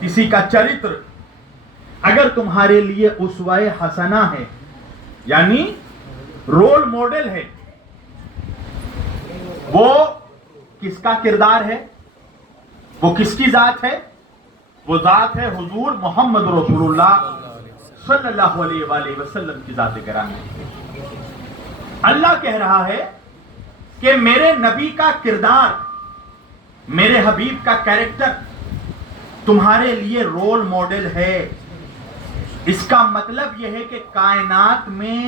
کسی کا چرتر اگر تمہارے لیے اسوہ حسنہ ہے یعنی رول ماڈل ہے، وہ کس کا کردار ہے؟ وہ کس کی ذات ہے؟ وہ ذات ہے حضور محمد رسول اللہ صلی اللہ علیہ وآلہ وسلم کی ذات گرامی۔ اللہ کہہ رہا ہے کہ میرے نبی کا کردار، میرے حبیب کا کیریکٹر تمہارے لیے رول ماڈل ہے۔ اس کا مطلب یہ ہے کہ کائنات میں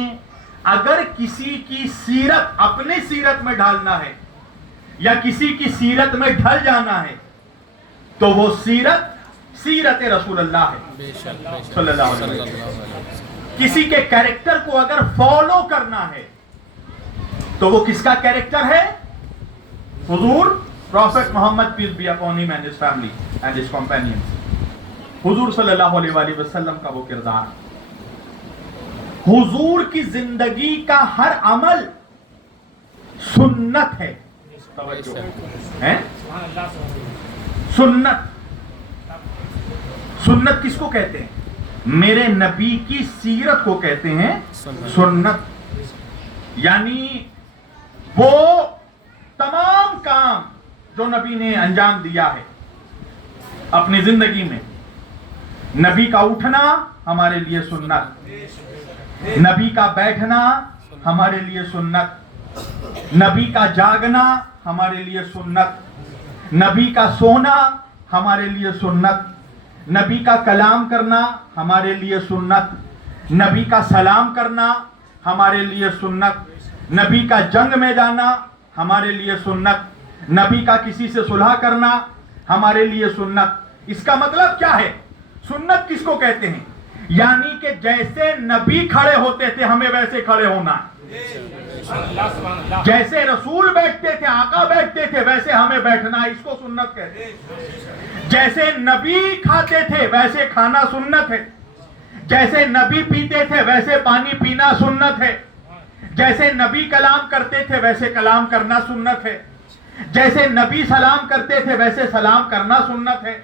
اگر کسی کی سیرت اپنی سیرت میں ڈھالنا ہے یا کسی کی سیرت میں ڈھل جانا ہے تو وہ سیرت رسول اللہ ہے صلی اللہ علیہ وسلم۔ کسی کے کیریکٹر کو اگر فالو کرنا ہے تو وہ کس کا کیریکٹر ہے؟ حضور prophet Muhammad peace be upon him and his family and his companions, حضور صلی اللہ علیہ وآلہ وسلم کا وہ کردار۔ حضور کی زندگی کا ہر عمل سنت ہے، توجہ ہے، سنت۔ سنت کس کو کہتے ہیں؟ میرے نبی کی سیرت کو کہتے ہیں سنت، یعنی وہ تمام کام جو نبی نے انجام دیا ہے اپنی زندگی میں۔ نبی کا اٹھنا ہمارے لیے سنت، نبی کا بیٹھنا ہمارے لیے سنت، نبی کا جاگنا ہمارے لیے سنت، نبی کا سونا ہمارے لیے سنت، نبی کا کلام کرنا ہمارے لیے سنت، نبی کا سلام کرنا ہمارے لیے سنت، نبی کا جنگ میں جانا ہمارے لیے سنت، نبی کا کسی سے صلح کرنا ہمارے لیے سنت۔ اس کا مطلب کیا ہے؟ سنت کس کو کہتے ہیں؟ یعنی کہ جیسے نبی کھڑے ہوتے تھے ہمیں ویسے کھڑے ہونا ہے، جیسے رسول بیٹھتے تھے، آقا بیٹھتے تھے، ویسے ہمیں بیٹھنا ہے، اس کو سنت کہتے ہیں۔ جیسے نبی کھاتے تھے ویسے کھانا سنت ہے، جیسے نبی پیتے تھے ویسے پانی پینا سنت ہے، جیسے نبی کلام کرتے تھے ویسے کلام کرنا سنت ہے، جیسے نبی سلام کرتے تھے ویسے سلام کرنا سنت ہے،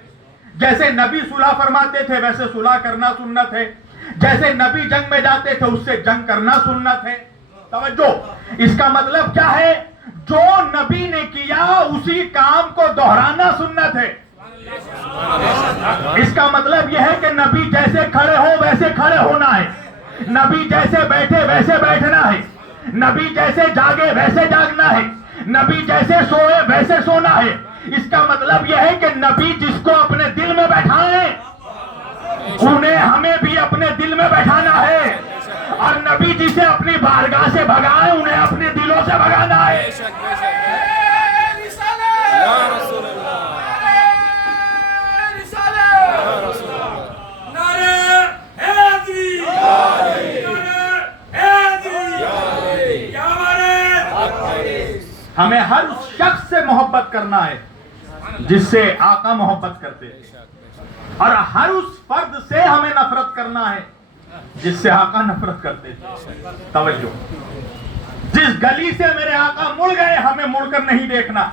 جیسے نبی صلح فرماتے تھے ویسے صلح کرنا سنت ہے، جیسے نبی جنگ میں جاتے تھے اس سے جنگ کرنا سنت ہے۔ توجہ، اس کا مطلب کیا ہے؟ جو نبی نے کیا اسی کام کو دہرانا سنت ہے۔ اس کا مطلب یہ ہے کہ نبی جیسے کھڑے ہو ویسے کھڑے ہونا ہے، نبی جیسے بیٹھے ویسے بیٹھنا ہے، نبی جیسے جاگے ویسے جاگنا ہے، نبی جیسے سوئے ویسے سونا ہے۔ اس کا مطلب یہ ہے کہ نبی جس کو اپنے دل میں بیٹھائیں انہیں ہمیں بھی اپنے دل میں بیٹھانا ہے، اور نبی جسے اپنی بارگاہ سے بھگائیں انہیں اپنے دلوں سے بھگانا ہے۔ ہمیں ہر اس شخص سے محبت کرنا ہے جس سے آقا محبت کرتے ہیں، اور ہر اس فرد سے ہمیں نفرت کرنا ہے جس سے آقا نفرت کرتے تھے۔ توجہ، جس گلی سے میرے آقا مڑ گئے ہمیں مڑ کر نہیں دیکھنا،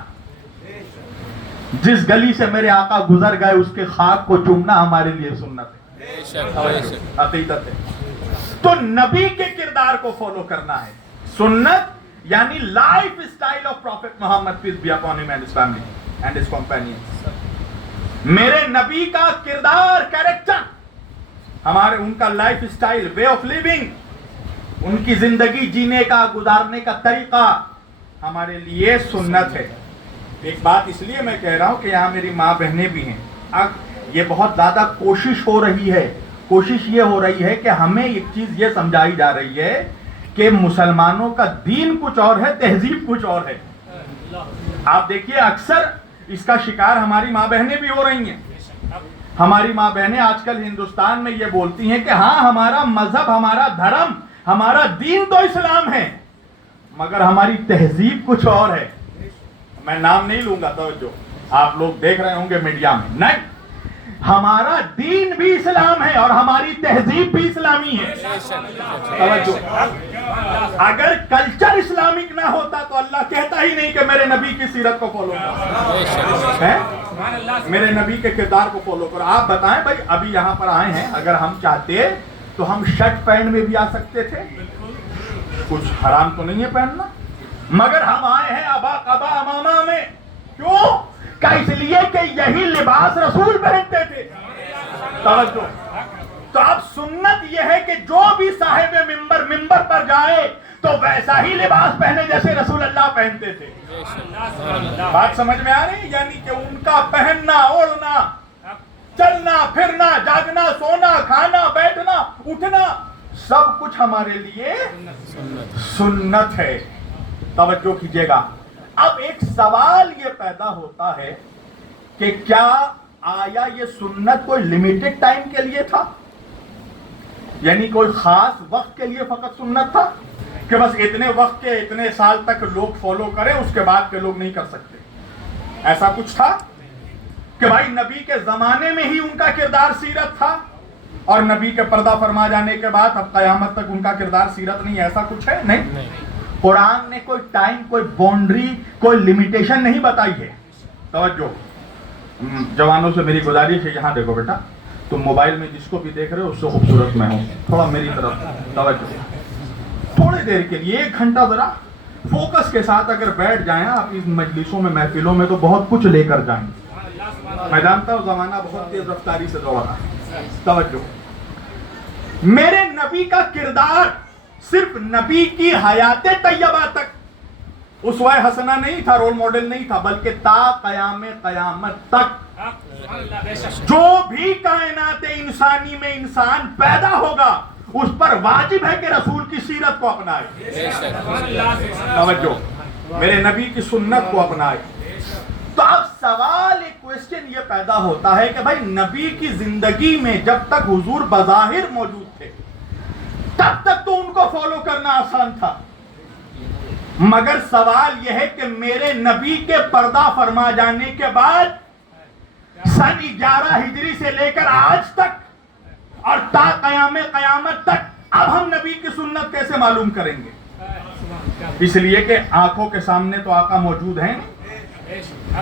جس گلی سے میرے آقا گزر گئے اس کے خاک کو چومنا ہمارے لیے سنت ہے، عقیدت ہے۔ تو نبی کے کردار کو فالو کرنا ہے۔ سنت یعنی lifestyle of prophet Muhammad peace be upon him and his family and his companions. میرے نبی کا کردار، کیریکٹر، ہمارے ان کا lifestyle, way of living, ان کی زندگی جینے کا، گزارنے کا طریقہ ہمارے لیے سنت ہے۔ ایک بات اس لیے میں کہہ رہا ہوں کہ یہاں میری ماں بہنیں بھی ہیں، اب یہ بہت زیادہ کوشش ہو رہی ہے کہ ہمیں ایک چیز یہ سمجھائی جا رہی ہے کہ مسلمانوں کا دین کچھ اور ہے، تہذیب کچھ اور ہے۔ آپ دیکھیے اکثر اس کا شکار ہماری ماں بہنیں بھی ہو رہی ہیں۔ ہماری ماں بہنیں آج کل ہندوستان میں یہ بولتی ہیں کہ ہاں ہمارا مذہب، ہمارا دھرم، ہمارا دین تو اسلام ہے مگر ہماری تہذیب کچھ اور ہے۔ میں نام نہیں لوں گا، توجہ، آپ لوگ دیکھ رہے ہوں گے میڈیا میں، نہیں، ہمارا دین بھی اسلام ہے اور ہماری تہذیب بھی اسلامی ہے۔ توجہ، اگر کلچر اسلامک نہ ہوتا تو اللہ کہتا ہی نہیں کہ میرے نبی کی سیرت کو فالو کرو، میرے نبی کے کردار کو فالو کرو۔ آپ بتائیں بھائی، ابھی یہاں پر آئے ہیں، اگر ہم چاہتے تو ہم شرٹ پینٹ میں بھی آ سکتے تھے، کچھ حرام تو نہیں ہے پہننا، مگر ہم آئے ہیں ابا قبا امامہ میں۔ کیوں؟ کہ اس لیے کہ یہی لباس رسول پہنتے تھے۔ توجہ۔ تو اب سنت یہ ہے کہ جو بھی صاحب ممبر پر جائے تو ویسا ہی لباس پہنے جیسے رسول اللہ پہنتے تھے۔ بات سمجھ میں آ رہی؟ یعنی کہ ان کا پہننا، اوڑھنا، چلنا پھرنا، جاگنا، سونا، کھانا، بیٹھنا، اٹھنا، سب کچھ ہمارے لیے سنت ہے۔ توجہ کیجئے گا۔ اب ایک سوال یہ پیدا ہوتا ہے کہ کیا آیا یہ سنت کوئی لمیٹڈ ٹائم کے لیے تھا؟ یعنی کوئی خاص وقت کے لیے فقط سنت تھا کہ بس اتنے وقت کے اتنے سال تک لوگ فالو کریں، اس کے بعد کے لوگ نہیں کر سکتے؟ ایسا کچھ تھا کہ بھائی نبی کے زمانے میں ہی ان کا کردار سیرت تھا اور نبی کے پردہ فرما جانے کے بعد اب قیامت تک ان کا کردار سیرت نہیں؟ ایسا کچھ ہے؟ نہیں۔ قرآن نے کوئی ٹائم، کوئی باؤنڈری، کوئی لمیٹیشن نہیں بتائی ہے۔ توجہ، جوانوں سے میری گزارش ہے، یہاں دیکھو بیٹا، تم موبائل میں جس کو بھی دیکھ رہے ہو اس سے خوبصورت میں ہوں، تھوڑا میری طرف توجہ، تھوڑے دیر کے لیے 1 گھنٹہ ذرا فوکس کے ساتھ اگر بیٹھ جائیں آپ اس مجلسوں میں، محفلوں میں، تو بہت کچھ لے کر جائیں۔ میں جانتا ہوں زمانہ بہت تیز رفتاری سے دوڑ رہا ہے۔ توجہ، میرے نبی کا کردار صرف نبی کی حیات طیبہ تک اسوہ حسنہ نہیں تھا، رول ماڈل نہیں تھا، بلکہ تا قیام قیامت تک جو بھی کائنات انسانی میں انسان پیدا ہوگا اس پر واجب ہے کہ رسول کی سیرت کو اپنائے۔ توجہ، میرے نبی کی سنت کو اپنائے۔ تو اب سوال، ایک کوسچن یہ پیدا ہوتا ہے کہ بھائی نبی کی زندگی میں جب تک حضور بظاہر موجود تھے تب تک تو ان کو فالو کرنا آسان تھا، مگر سوال یہ ہے کہ میرے نبی کے پردہ فرما جانے کے بعد سن 11 ہجری سے لے کر آج تک اور تا قیام قیامت تک اب ہم نبی کی سنت کیسے معلوم کریں گے؟ اس لیے کہ آنکھوں کے سامنے تو آقا موجود ہیں،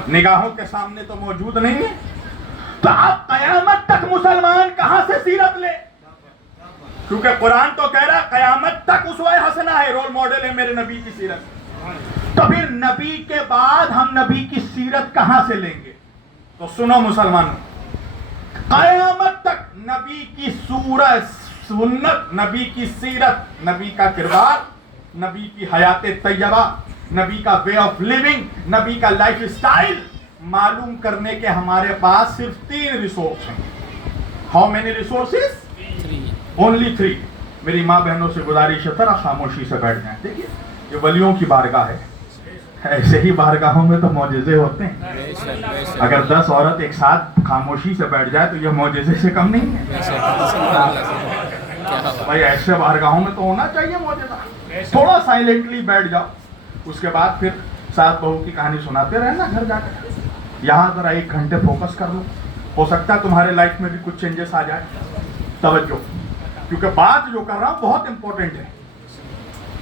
نگاہوں کے سامنے تو موجود نہیں ہے، تو اب قیامت تک مسلمان کہاں سے سیرت لے؟ کیونکہ قرآن تو کہہ رہا قیامت تک اسوہ حسنہ ہے، رول ماڈل ہے میرے نبی کی سیرت۔ تو پھر نبی کے بعد ہم نبی کی سیرت کہاں سے لیں گے؟ تو سنو مسلمانوں، قیامت تک نبی کی سنت، نبی کی سیرت، نبی کا کردار، نبی کی حیات طیبہ، نبی کا وے آف لیونگ، نبی کا لائف اسٹائل معلوم کرنے کے ہمارے پاس صرف 3 ریسورس ہیں۔ How many resources? Only 3۔ میری ماں بہنوں سے گزارش ہے ذرا خاموشی سے بیٹھ جائیں۔ دیکھیے یہ ولیوں کی بارگاہ ہے، ایسے ہی بارگاہوں میں تو معجزے ہوتے ہیں۔ اگر 10 عورت ایک ساتھ خاموشی سے بیٹھ جائے تو یہ معجزے سے کم نہیں ہے۔ بھائی ایسے بارگاہوں میں تو ہونا چاہیے معجزہ۔ تھوڑا سائلنٹلی بیٹھ جاؤ، اس کے بعد پھر ساس بہو کی کہانی سناتے رہنا گھر جا کے۔ یہاں ذرا 1 گھنٹے فوکس کر لو، ہو سکتا ہے تمہارے لائف میں بھی کچھ چینجز آ جائے۔ توجہ، کیونکہ بات جو کر رہا ہوں بہت امپورٹنٹ ہے۔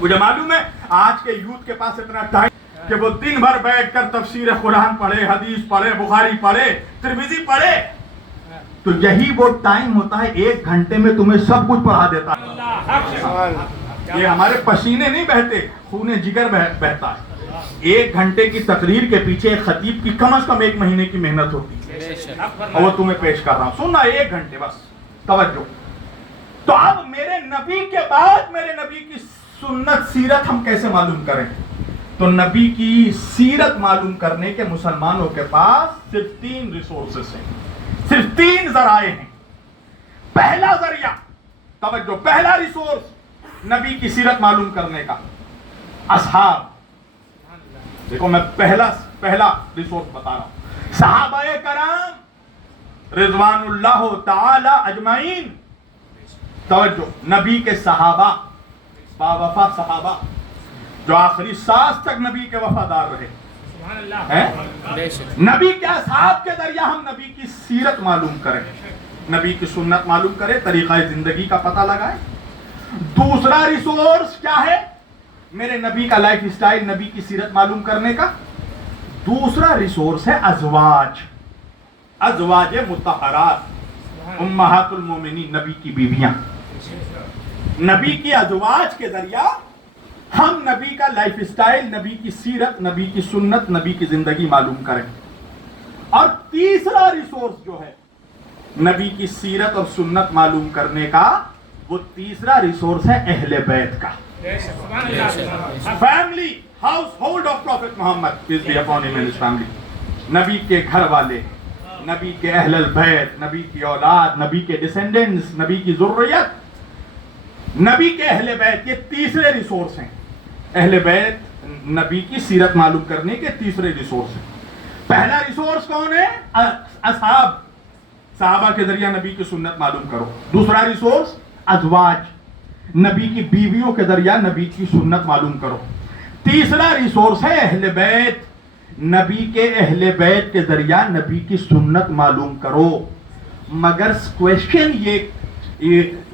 مجھے معلوم ہے آج کے یوتھ کے پاس اتنا ٹائم کہ وہ دن بھر بیٹھ کر تفسیر قرآن پڑھے، حدیث پڑھے، بخاری پڑھے، ترمذی پڑھے، تو یہی وہ ٹائم ہوتا ہے 1 گھنٹے میں تمہیں سب کچھ پڑھا دیتا ہے۔ یہ ہمارے پسینے نہیں بہتے، خون جگر بہتا ہے۔ 1 گھنٹے کی تقریر کے پیچھے ایک خطیب کی کم از کم 1 مہینے کی محنت ہوتی ہے، اور وہ تمہیں پیش کر رہا ہوں، سننا 1 گھنٹے بس۔ توجہ، تو اب میرے نبی کے بعد میرے نبی کی سنت، سیرت ہم کیسے معلوم کریں؟ تو نبی کی سیرت معلوم کرنے کے مسلمانوں کے پاس صرف 3 ریسورسز ہیں، صرف 3 ذرائع ہیں۔ پہلا ذریعہ، توجہ، پہلا ریسورس نبی کی سیرت معلوم کرنے کا، اصحاب۔ دیکھو میں پہلا ریسورس بتا رہا ہوں، صحابہ کرام رضوان اللہ تعالی اجمعین۔ توجہ، نبی کے صحابہ، باوفا صحابہ جو آخری سانس تک نبی کے وفادار رہے، نبی کے اصحاب کے ذریعہ ہم نبی کی سیرت معلوم کریں، نبی کی سنت معلوم کریں، طریقہ زندگی کا پتہ لگائیں۔ دوسرا ریسورس کیا ہے میرے نبی کا لائف سٹائل، نبی کی سیرت معلوم کرنے کا؟ دوسرا ریسورس ہے ازواج، ازواج مطہرات، امہات المومنین، نبی کی بیویاں۔ نبی کی ازواج کے ذریعہ ہم نبی کا لائف سٹائل، نبی کی سیرت، نبی کی سنت، نبی کی زندگی معلوم کریں۔ اور تیسرا ریسورس جو ہے نبی کی سیرت اور سنت معلوم کرنے کا، وہ تیسرا ریسورس ہے اہل بیت کا، family, household of prophet Muhammad peace be upon him and his family, نبی کے گھر والے، نبی کے اہل البیت، نبی کی اولاد، نبی کے ڈسینڈنٹس، نبی کی ذریت، نبی کے اہل بیت، یہ تیسرے ریسورس ہیں۔ اہل بیت نبی کی سیرت معلوم کرنے کے تیسرے ریسورس ہیں۔ پہلا ریسورس کون ہے؟ اصحاب، صحابہ کے ذریعہ نبی کی سنت معلوم کرو۔ دوسرا ریسورس ازواج، نبی کی بیویوں کے ذریعہ نبی کی سنت معلوم کرو۔ تیسرا ریسورس ہے اہل بیت، نبی کے اہل بیت کے ذریعہ نبی کی سنت معلوم کرو۔ مگر کویشچن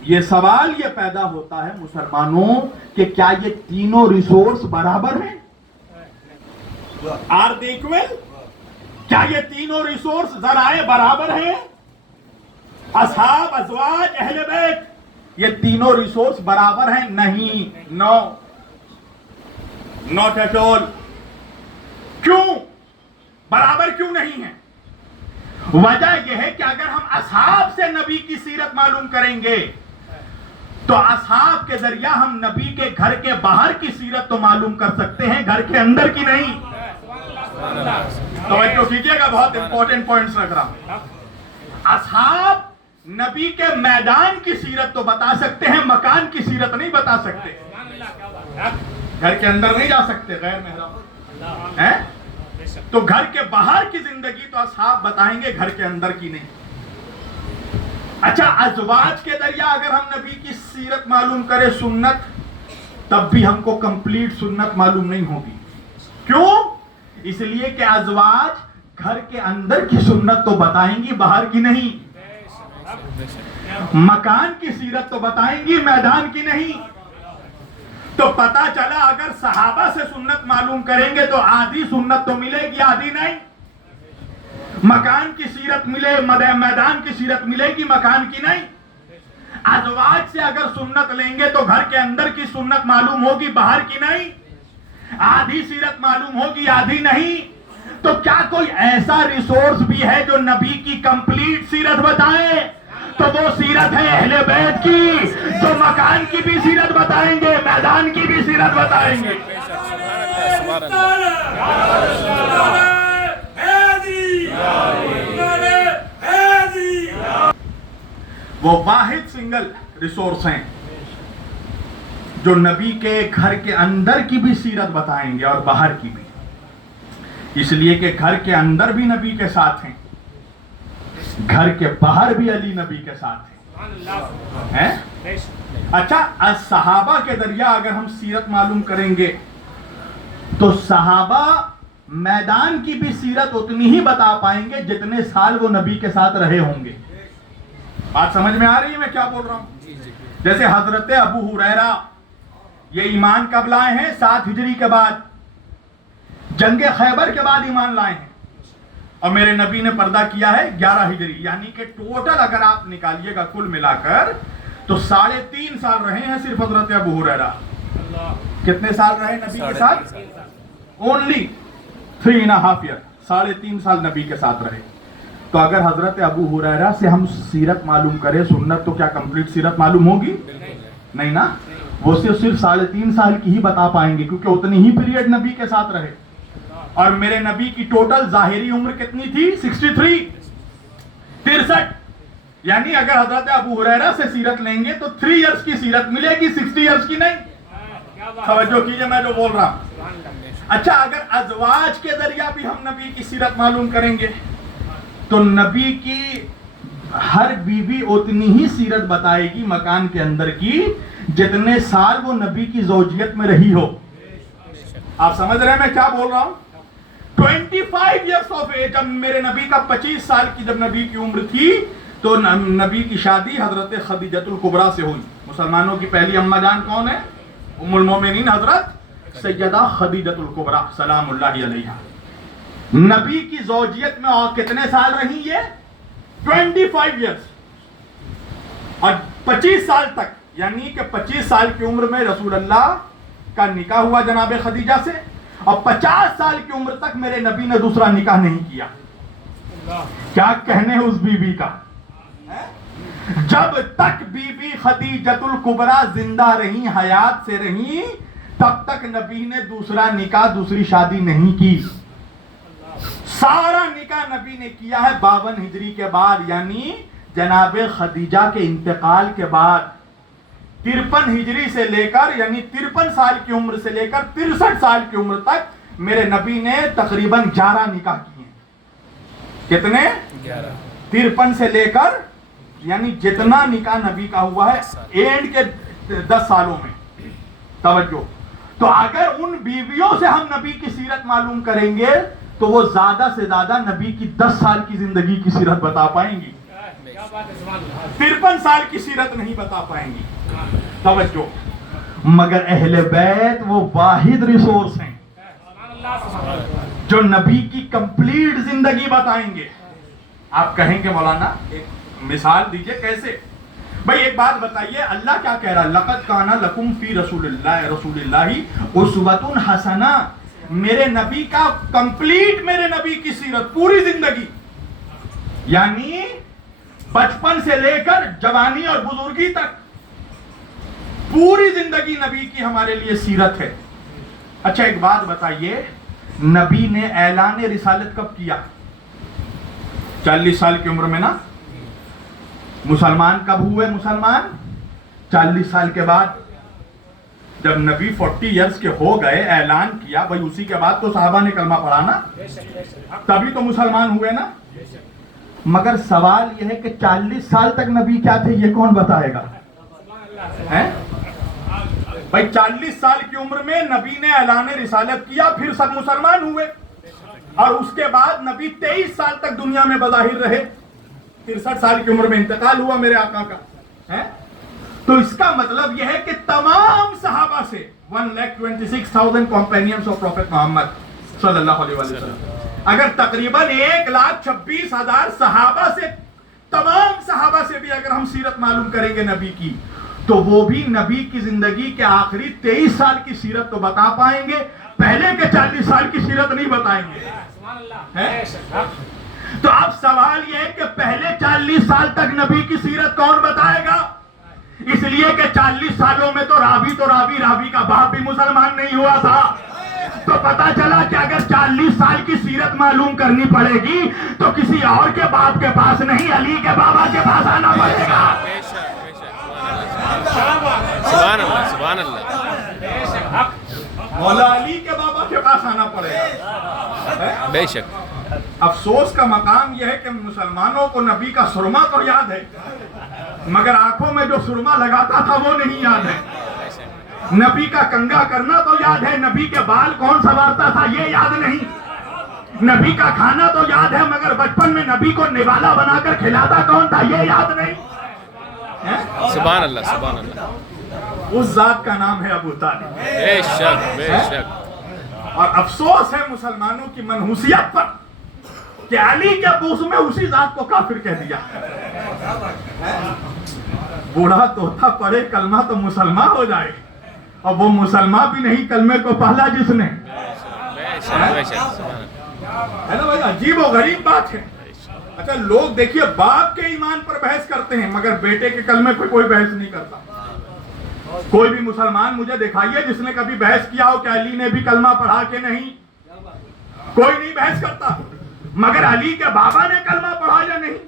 یہ سوال یہ پیدا ہوتا ہے مسلمانوں کہ کیا یہ تینوں ریسورس برابر ہیں؟ Are they equal? کیا یہ تینوں ریسورس ذرائع برابر ہیں؟ اصحاب، ازواج، اہل بیت، یہ تینوں ریسورس برابر ہیں؟ نہیں، نو، ناٹ ایٹ آل۔ کیوں برابر کیوں نہیں ہے؟ وجہ یہ ہے کہ اگر ہم اصحاب سے نبی کی سیرت معلوم کریں گے تو اصحاب کے ذریعہ ہم نبی کے گھر کے باہر کی سیرت تو معلوم کر سکتے ہیں، گھر کے اندر کی نہیں۔ توجہ کیجیے گا، بہت امپورٹنٹ پوائنٹس رکھ رہا ہوں۔ اصحاب نبی کے میدان کی سیرت تو بتا سکتے ہیں، مکان کی سیرت نہیں بتا سکتے، گھر کے اندر نہیں جا سکتے، غیر محرم ہیں۔ تو گھر کے باہر کی زندگی تو اصحاب بتائیں گے، گھر کے اندر کی نہیں۔ اچھا، ازواج کے ذریعہ اگر ہم نبی کی سیرت معلوم کریں، سنت، تب بھی ہم کو کمپلیٹ سنت معلوم نہیں ہوگی۔ کیوں؟ اس لیے کہ ازواج گھر کے اندر کی سنت تو بتائیں گی، باہر کی نہیں۔ مکان کی سیرت تو بتائیں گی، میدان کی نہیں۔ تو پتا چلا اگر صحابہ سے سنت معلوم کریں گے تو آدھی سنت تو ملے گی، آدھی نہیں۔ مکان کی سیرت ملے، میدان کی سیرت ملے گی، مکان کی نہیں۔ ازواج سے اگر سنت لیں گے تو گھر کے اندر کی سنت معلوم ہوگی، باہر کی نہیں۔ آدھی سیرت معلوم ہوگی، آدھی نہیں۔ تو کیا کوئی ایسا ریسورس بھی ہے جو نبی کی کمپلیٹ سیرت بتائے؟ تو وہ سیرت ہے اہل بیت کی، جو مکان کی بھی سیرت بتائیں گے، میدان کی بھی سیرت بتائیں گے۔ وہ واحد سنگل ریسورس ہیں جو نبی کے گھر کے اندر کی بھی سیرت بتائیں گے اور باہر کی بھی، اس لیے کہ گھر کے اندر بھی نبی کے ساتھ ہیں، گھر کے باہر بھی علی نبی کے ساتھ ہیں۔ اچھا، صحابہ کے ذریعہ اگر ہم سیرت معلوم کریں گے تو صحابہ میدان کی بھی سیرت اتنی ہی بتا پائیں گے جتنے سال وہ نبی کے ساتھ رہے ہوں گے۔ بات سمجھ میں آ رہی ہے میں کیا بول رہا ہوں؟ جیسے حضرت ابو ہریرہ یہ ایمان کب لائے ہیں؟ 7 ہجری کے بعد، جنگ خیبر کے بعد ایمان لائے ہیں، اور میرے نبی نے پردہ کیا ہے 11 ہجری، یعنی کہ ٹوٹل اگر آپ نکالیے گا کل ملا کر تو 3.5 سال رہے ہیں صرف حضرت ابو ہریرہ۔ کتنے سال رہے نبی کے ساتھ؟ اونلی 3.5 ایئر، 3.5 سال نبی کے ساتھ رہے۔ تو اگر حضرت ابو ہریرہ سے ہم سیرت معلوم کریں سنت، تو کیا کمپلیٹ سیرت معلوم ہوگی؟ نہیں نا، وہ صرف 3.5 سال کی ہی بتا پائیں گے، کیونکہ اتنی ہی پیریڈ نبی کے ساتھ رہے۔ اور میرے نبی کی ٹوٹل ظاہری عمر کتنی تھی؟ 63، یعنی اگر حضرت ابو ہریرہ سے سیرت لیں گے تو 3 ایئرز کی سیرت ملے گی، 60 ایئرز کی نہیں۔ توجہ کیجئے میں جو بول رہا ہوں۔ اچھا، اگر ازواج کے ذریعہ بھی ہم نبی کی سیرت معلوم کریں گے تو نبی کی ہر بیوی اتنی ہی سیرت بتائے گی مکان کے اندر کی جتنے سال وہ نبی کی زوجیت میں رہی ہو۔ آپ سمجھ رہے ہیں میں کیا بول رہا ہوں؟ 25 ایئرس آف ایج، جب میرے نبی کا 25 سال کی جب نبی کی عمر تھی تو نبی کی شادی حضرت خدیجۃ الکبریٰ سے ہوئی۔ مسلمانوں کی پہلی اماں جان کون ہے؟ ام المومنین حضرت سیدہ خدیجۃ الکبریٰ سلام اللہ علیہا. نبی کی زوجیت میں اور کتنے سال رہی یہ؟ 25 ایئرس. اور 25 سال تک، یعنی کہ 25 سال کی عمر میں رسول اللہ کا نکاح ہوا جناب خدیجہ سے، اور 50 سال کی عمر تک میرے نبی نے دوسرا نکاح نہیں کیا. کیا کہنے اس بی بی کا؟ جب تک بی بی خدیجۃ الکبریٰ زندہ رہی، حیات سے رہی، تب تک نبی نے دوسرا نکاح، دوسری شادی نہیں کی. سارا نکاح نبی نے کیا ہے 52 ہجری کے بعد، یعنی جناب خدیجہ کے انتقال کے بعد. 53 ہجری سے لے کر، یعنی 53 سال کی عمر سے لے کر 63 سال کی عمر تک میرے نبی نے تقریباً 11 نکاح کیے. کتنے؟ 11. 53 سے لے کر، یعنی جتنا نکاح نبی کا ہوا ہے اینڈ کے 10 سالوں میں. توجہ. تو اگر ان بیویوں سے ہم نبی کی سیرت معلوم کریں گے تو وہ زیادہ سے زیادہ نبی کی 10 سال کی زندگی کی سیرت بتا پائیں گی، 53 سال کی سیرت نہیں بتا پائیں گی. توجہ. مگر اہل بیت وہ واحد ریسورس ہیں جو نبی کی کمپلیٹ زندگی بتائیں گے. آپ کہیں گے مولانا ایک مثال دیجئے کیسے؟ بھئی ایک بات بتائیے، اللہ کیا کہہ رہا ہے؟ لَقَدْ كَانَ لَكُمْ فِي رَسُولِ اللَّهِ أُسْوَةٌ حَسَنَةٌ. میرے نبی کا کمپلیٹ، میرے نبی کی سیرت پوری زندگی، یعنی بچپن سے لے کر جوانی اور بزرگی تک پوری زندگی نبی کی ہمارے لیے سیرت ہے. اچھا ایک بات بتائیے، نبی نے اعلان رسالت کب کیا؟ 40 سال کی عمر میں نا. مسلمان کب ہوئے مسلمان؟ 40 سال کے بعد. جب نبی 40 ایئرس کے ہو گئے، اعلان کیا، بھئی اسی کے بعد تو صحابہ نے کلمہ پڑھا نا، تبھی تو مسلمان ہوئے نا. مگر سوال یہ ہے کہ 40 سال تک نبی کیا تھے یہ کون بتائے گا؟ بھئی 40 سال کی عمر میں نبی نے اعلان رسالت کیا، پھر سب مسلمان ہوئے، اور اس کے بعد نبی 23 سال تک دنیا میں بظاہر رہے. 63 سال کی عمر میں انتقال ہوا میرے آقا کا. تو اس کا مطلب یہ ہے کہ تمام صحابہ سے 1,26,000 companions of Prophet Muhammad صلی اللہ علیہ وسلم، اگر تقریباً 1,26,000 صحابہ سے، تمام صحابہ سے بھی اگر ہم سیرت معلوم کریں گے نبی کی، تو وہ بھی نبی کی زندگی کے آخری 23 سال کی سیرت تو بتا پائیں گے، پہلے کے 40 سال کی سیرت نہیں بتائیں گے. تو اب سوال یہ ہے کہ پہلے 40 سال تک نبی کی سیرت کون بتائے گا؟ اس لیے کہ 40 سالوں میں تو راوی کا باپ بھی مسلمان نہیں ہوا تھا. تو پتا چلا کہ اگر 40 سال کی سیرت معلوم کرنی پڑے گی تو کسی اور کے باپ کے پاس نہیں، علی کے بابا کے پاس آنا پڑے گا. سبحان اللہ سبحان اللہ. مولا علی کے بابا کے پاس آنا پڑے گا. بے شک. افسوس کا مقام یہ ہے کہ مسلمانوں کو نبی کا سرما تو یاد ہے، مگر آنکھوں میں جو سرما لگاتا تھا وہ نہیں یاد ہے. نبی کا کنگا کرنا تو یاد ہے، نبی کے بال کون سنوارتا تھا یہ یاد نہیں. نبی کا کھانا تو یاد ہے، مگر بچپن میں نبی کو نوالا بنا کر کھلاتا کون تھا یہ یاد نہیں. سبحان اللہ سبحان اللہ. اس ذات کا نام ہے ابو طالب. بے شک بے شک. اور افسوس ہے مسلمانوں کی منحوسیت پر کہ علی کے بوس میں اسی ذات کو کافر کہہ دیا. بوڑھا طوطا پڑھے کلمہ تو مسلمان ہو جائے، اور وہ مسلمان بھی نہیں کلمے کو پہلا جس نے. ہے نا بھائی، عجیب و غریب بات ہے. اچھا لوگ دیکھیے باپ کے ایمان پر بحث کرتے ہیں مگر بیٹے کے کلمے پہ کوئی بحث نہیں کرتا. کوئی بھی مسلمان مجھے دکھائیے جس نے کبھی بحث کیا ہو کہ علی نے بھی کلمہ پڑھا کہ نہیں. کوئی نہیں بحث کرتا. مگر علی کے بابا نے کلمہ پڑھا یا نہیں،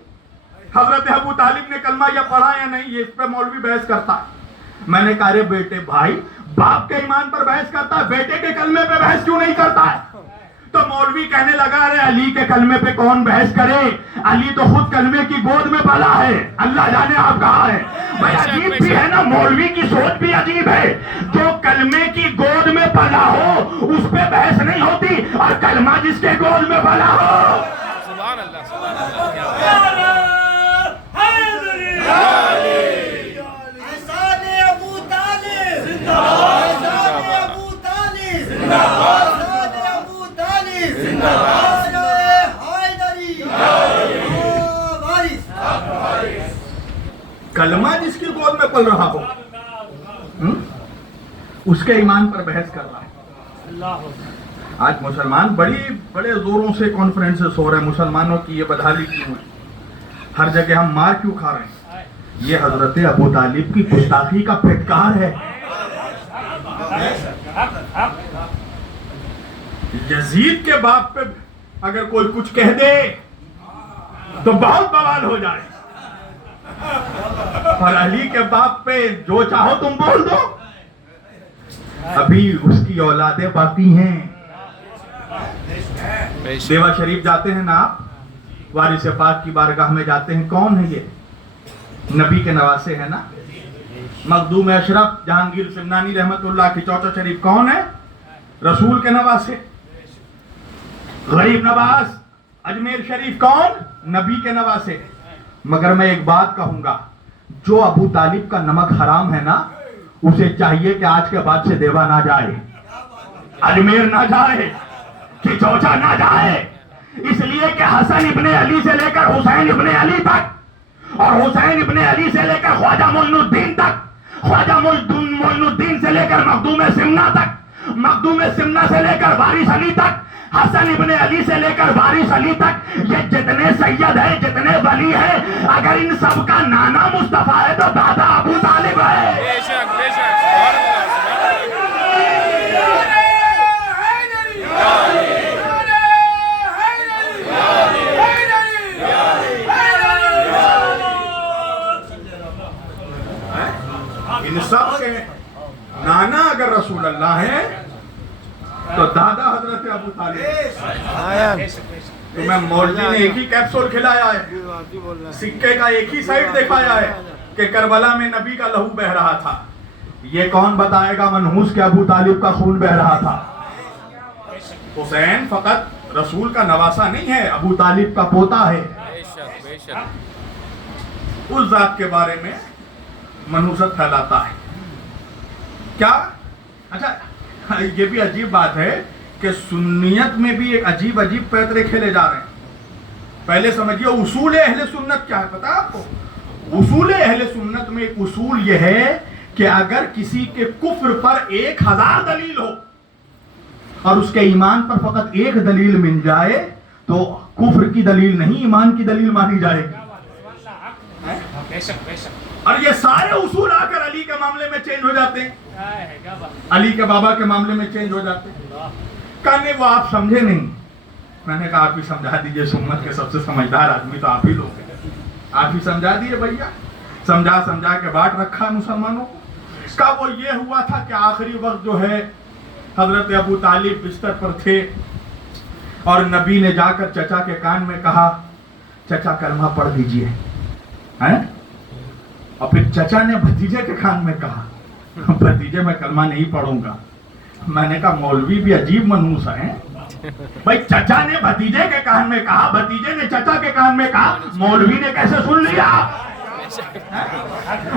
حضرت ابو طالب نے کلمہ یا پڑھا یا نہیں، یہ اس پہ مولوی بحث کرتا ہے. میں نے کہا رے بیٹے بھائی، باپ کے ایمان پر بحث کرتا ہے، بیٹے کے کلمے پہ بحث کیوں نہیں کرتا ہے؟ تو مولوی کہنے لگا رے علی کے کلمے پہ کون بحث کرے، علی تو خود کلمے کی گود میں پلا ہے، اللہ جانے آپ کہاں ہے. بھائی عجیب بھی ہے نا، مولوی کی سوچ بھی عجیب ہے. جو کلمے کی گود میں پلا ہو اس پہ بحث نہیں ہوتی، اور کلمہ جس کے گود میں پلا ہو. سبحان اللہ سبحان اللہ. کلمہ جس کی گود میں پل رہا ہو اس کے ایمان پر بحث کر رہا ہے. آج مسلمان بڑے زوروں سے کانفرنسز ہو رہے ہیں مسلمانوں کی یہ بدحالی کیوں ہے, ہر جگہ ہم مار کیوں کھا رہے ہیں. یہ حضرت ابو طالب کی گستاخی کا پھٹکار ہے. یزید کے باپ پہ اگر کوئی کچھ کہہ دے تو بہت بوال ہو جائے, اور علی کے باپ پہ جو چاہو تم بول دو. ابھی اس کی اولادیں باقی ہیں. دیوا شریف جاتے ہیں نا آپ, وارث پاک کی بارگاہ میں جاتے ہیں, کون ہے یہ؟ نبی کے نواسے ہیں نا. مخدوم اشرف جہانگیر سمنانی رحمت اللہ کی چوچو شریف کون ہے؟ رسول کے نواسے. غریب نواز اجمیر شریف کون؟ نبی کے نواسے. مگر میں ایک بات کہوں گا, جو ابو طالب کا نمک حرام ہے نا, اسے چاہیے کہ آج کے بعد سے دیوا نہ جائے, اجمیر نہ جائے, کہ چوچا نہ جائے. اس لیے کہ حسن ابن علی سے لے کر حسین ابن علی تک, اور حسین ابن علی سے لے کر خواجہ معین الدین تک, خواجہ معین الدین سے لے کر مخدوم سمنا تک, مخدوم سمنا سے لے کر وارث علی تک, حسن ابن علی سے لے کر وارث علی تک, یہ جتنے سید ہیں, جتنے ولی ہیں, اگر ان سب کا نانا مصطفیٰ ہے تو دادا ابو طالب ہے. بے شک بے شک. سبحان اللہ ان سب کے نانا اگر رسول اللہ ہے تو دادا حضرت ابو طالب. تمہیں مولوی نے ایک ہی کیپسول کھلایا ہے, سکے کا ایک ہی سائیڈ دکھایا ہے کہ کربلا میں نبی کا لہو بہ رہا تھا. یہ کون بتائے گا منحوس کہ ابو طالب کا خون بہ رہا تھا؟ حسین فقط رسول کا نواسا نہیں ہے, ابو طالب کا پوتا ہے. بے شک بے شک. اس ذات کے بارے میں منحوست پھیلاتا ہے. کیا اچھا یہ بھی عجیب بات ہے کہ سنیت میں بھی ایک عجیب پیترے کھیلے جا رہے ہیں. پہلے سمجھیے اصول اہل سنت کیا ہے, پتا ہے آپ کو؟ اصول اہل سنت میں ایک اصول یہ ہے کہ اگر کسی کے کفر پر 1000 دلیل ہو اور اس کے ایمان پر فقط ایک دلیل مل جائے تو کفر کی دلیل نہیں, ایمان کی دلیل مانی جائے گی. اور یہ سارے اصول آ کر علی کے معاملے میں چینج ہو جاتے ہیں, علی کے بابا کے معاملے میں چینج ہو جاتے ہیں. کہنے وہ آپ سمجھے نہیں. میں نے کہا آپ ہی سمجھا دیجئے, سنت کے سب سے سمجھدار آدمی تو آپ ہی لوگ ہیں, آپ ہی سمجھا دیئے بھیا. سمجھا کے بانٹ رکھا مسلمانوں کو. کا وہ یہ ہوا تھا کہ آخری وقت جو ہے حضرت ابو طالب بستر پر تھے اور نبی نے جا کر چچا کے کان میں کہا چچا کلمہ پڑھ دیجئے, اور پھر چچا نے بھتیجے کے کان میں کہا بھتیجے میں کلمہ نہیں پڑھوں گا. میں نے کہا مولوی بھی عجیب منحوس ہیں بھائی, چچا نے بھتیجے کے کان میں کہا, بھتیجے نے چچا کے کان میں کہا, مولوی نے کیسے سن لیا؟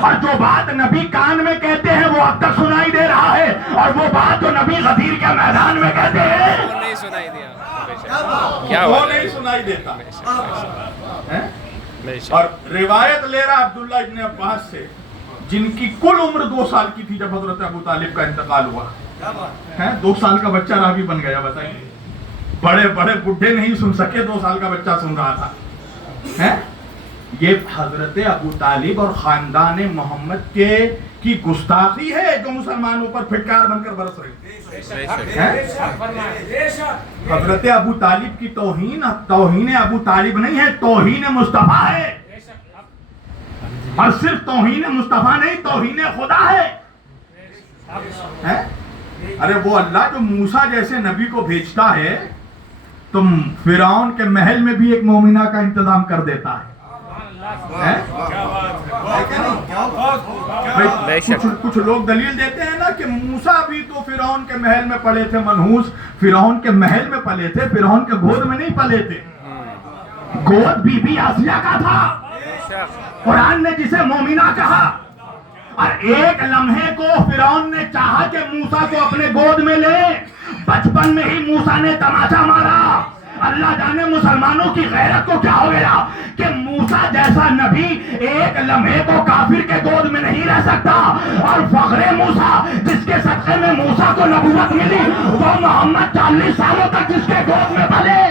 اور جو بات نبی کان میں کہتے ہیں وہ اب تک سنائی دے رہا ہے, اور وہ بات جو نبی غدیر کے میدان میں کہتے ہیں وہ نہیں سنائی دیا. وہ نہیں سنائی دیتا. اور روایت لے رہا عبداللہ ابن عباس سے, جن کی کل عمر 2 سال کی تھی جب حضرت ابو طالب کا انتقال ہوا. 2 سال کا بچہ راوی بن گیا. بتائیے, بڑے بڈھے نہیں سن سکے, 2 سال کا بچہ سن رہا تھا. یہ حضرت ابو طالب اور خاندان محمد کی گستاخی ہے جو مسلمانوں پر پھٹکار بن کر برس رہی ہے. حضرت ابو طالب کی توہین ابو طالب نہیں ہے, توہین مصطفیٰ ہے. اور صرف توہین مصطفیٰ نہیں, توہین خدا ہے. ارے وہ اللہ جو موسیٰ جیسے نبی کو بھیجتا ہے تو فرعون کے محل میں بھی ایک مومنہ کا انتظام کر دیتا ہے. کچھ لوگ دلیل دیتے ہیں نا کہ موسیٰ بھی تو فرعون کے محل میں پلے تھے, منحوس فرعون کے محل میں پلے تھے, فرعون کے گود میں نہیں پلے تھے. گود بی بی آسیہ کا تھا, قرآن نے جسے مومنہ کہا. اور ایک لمحے کو فرعون نے چاہا کہ موسیٰ کو اپنے گود میں لے, بچپن میں ہی موسیٰ نے تماچا مارا, اللہ جانے مسلمانوں کی غیرت کو کیا ہو گیا کہ موسیٰ جیسا نبی ایک لمحے کو کافر کے گود میں نہیں رہ سکتا، اور فخر موسیٰ جس کے صدقے میں موسیٰ کو نبوت ملی وہ محمد 40 سالوں تک جس کے گود میں پلے۔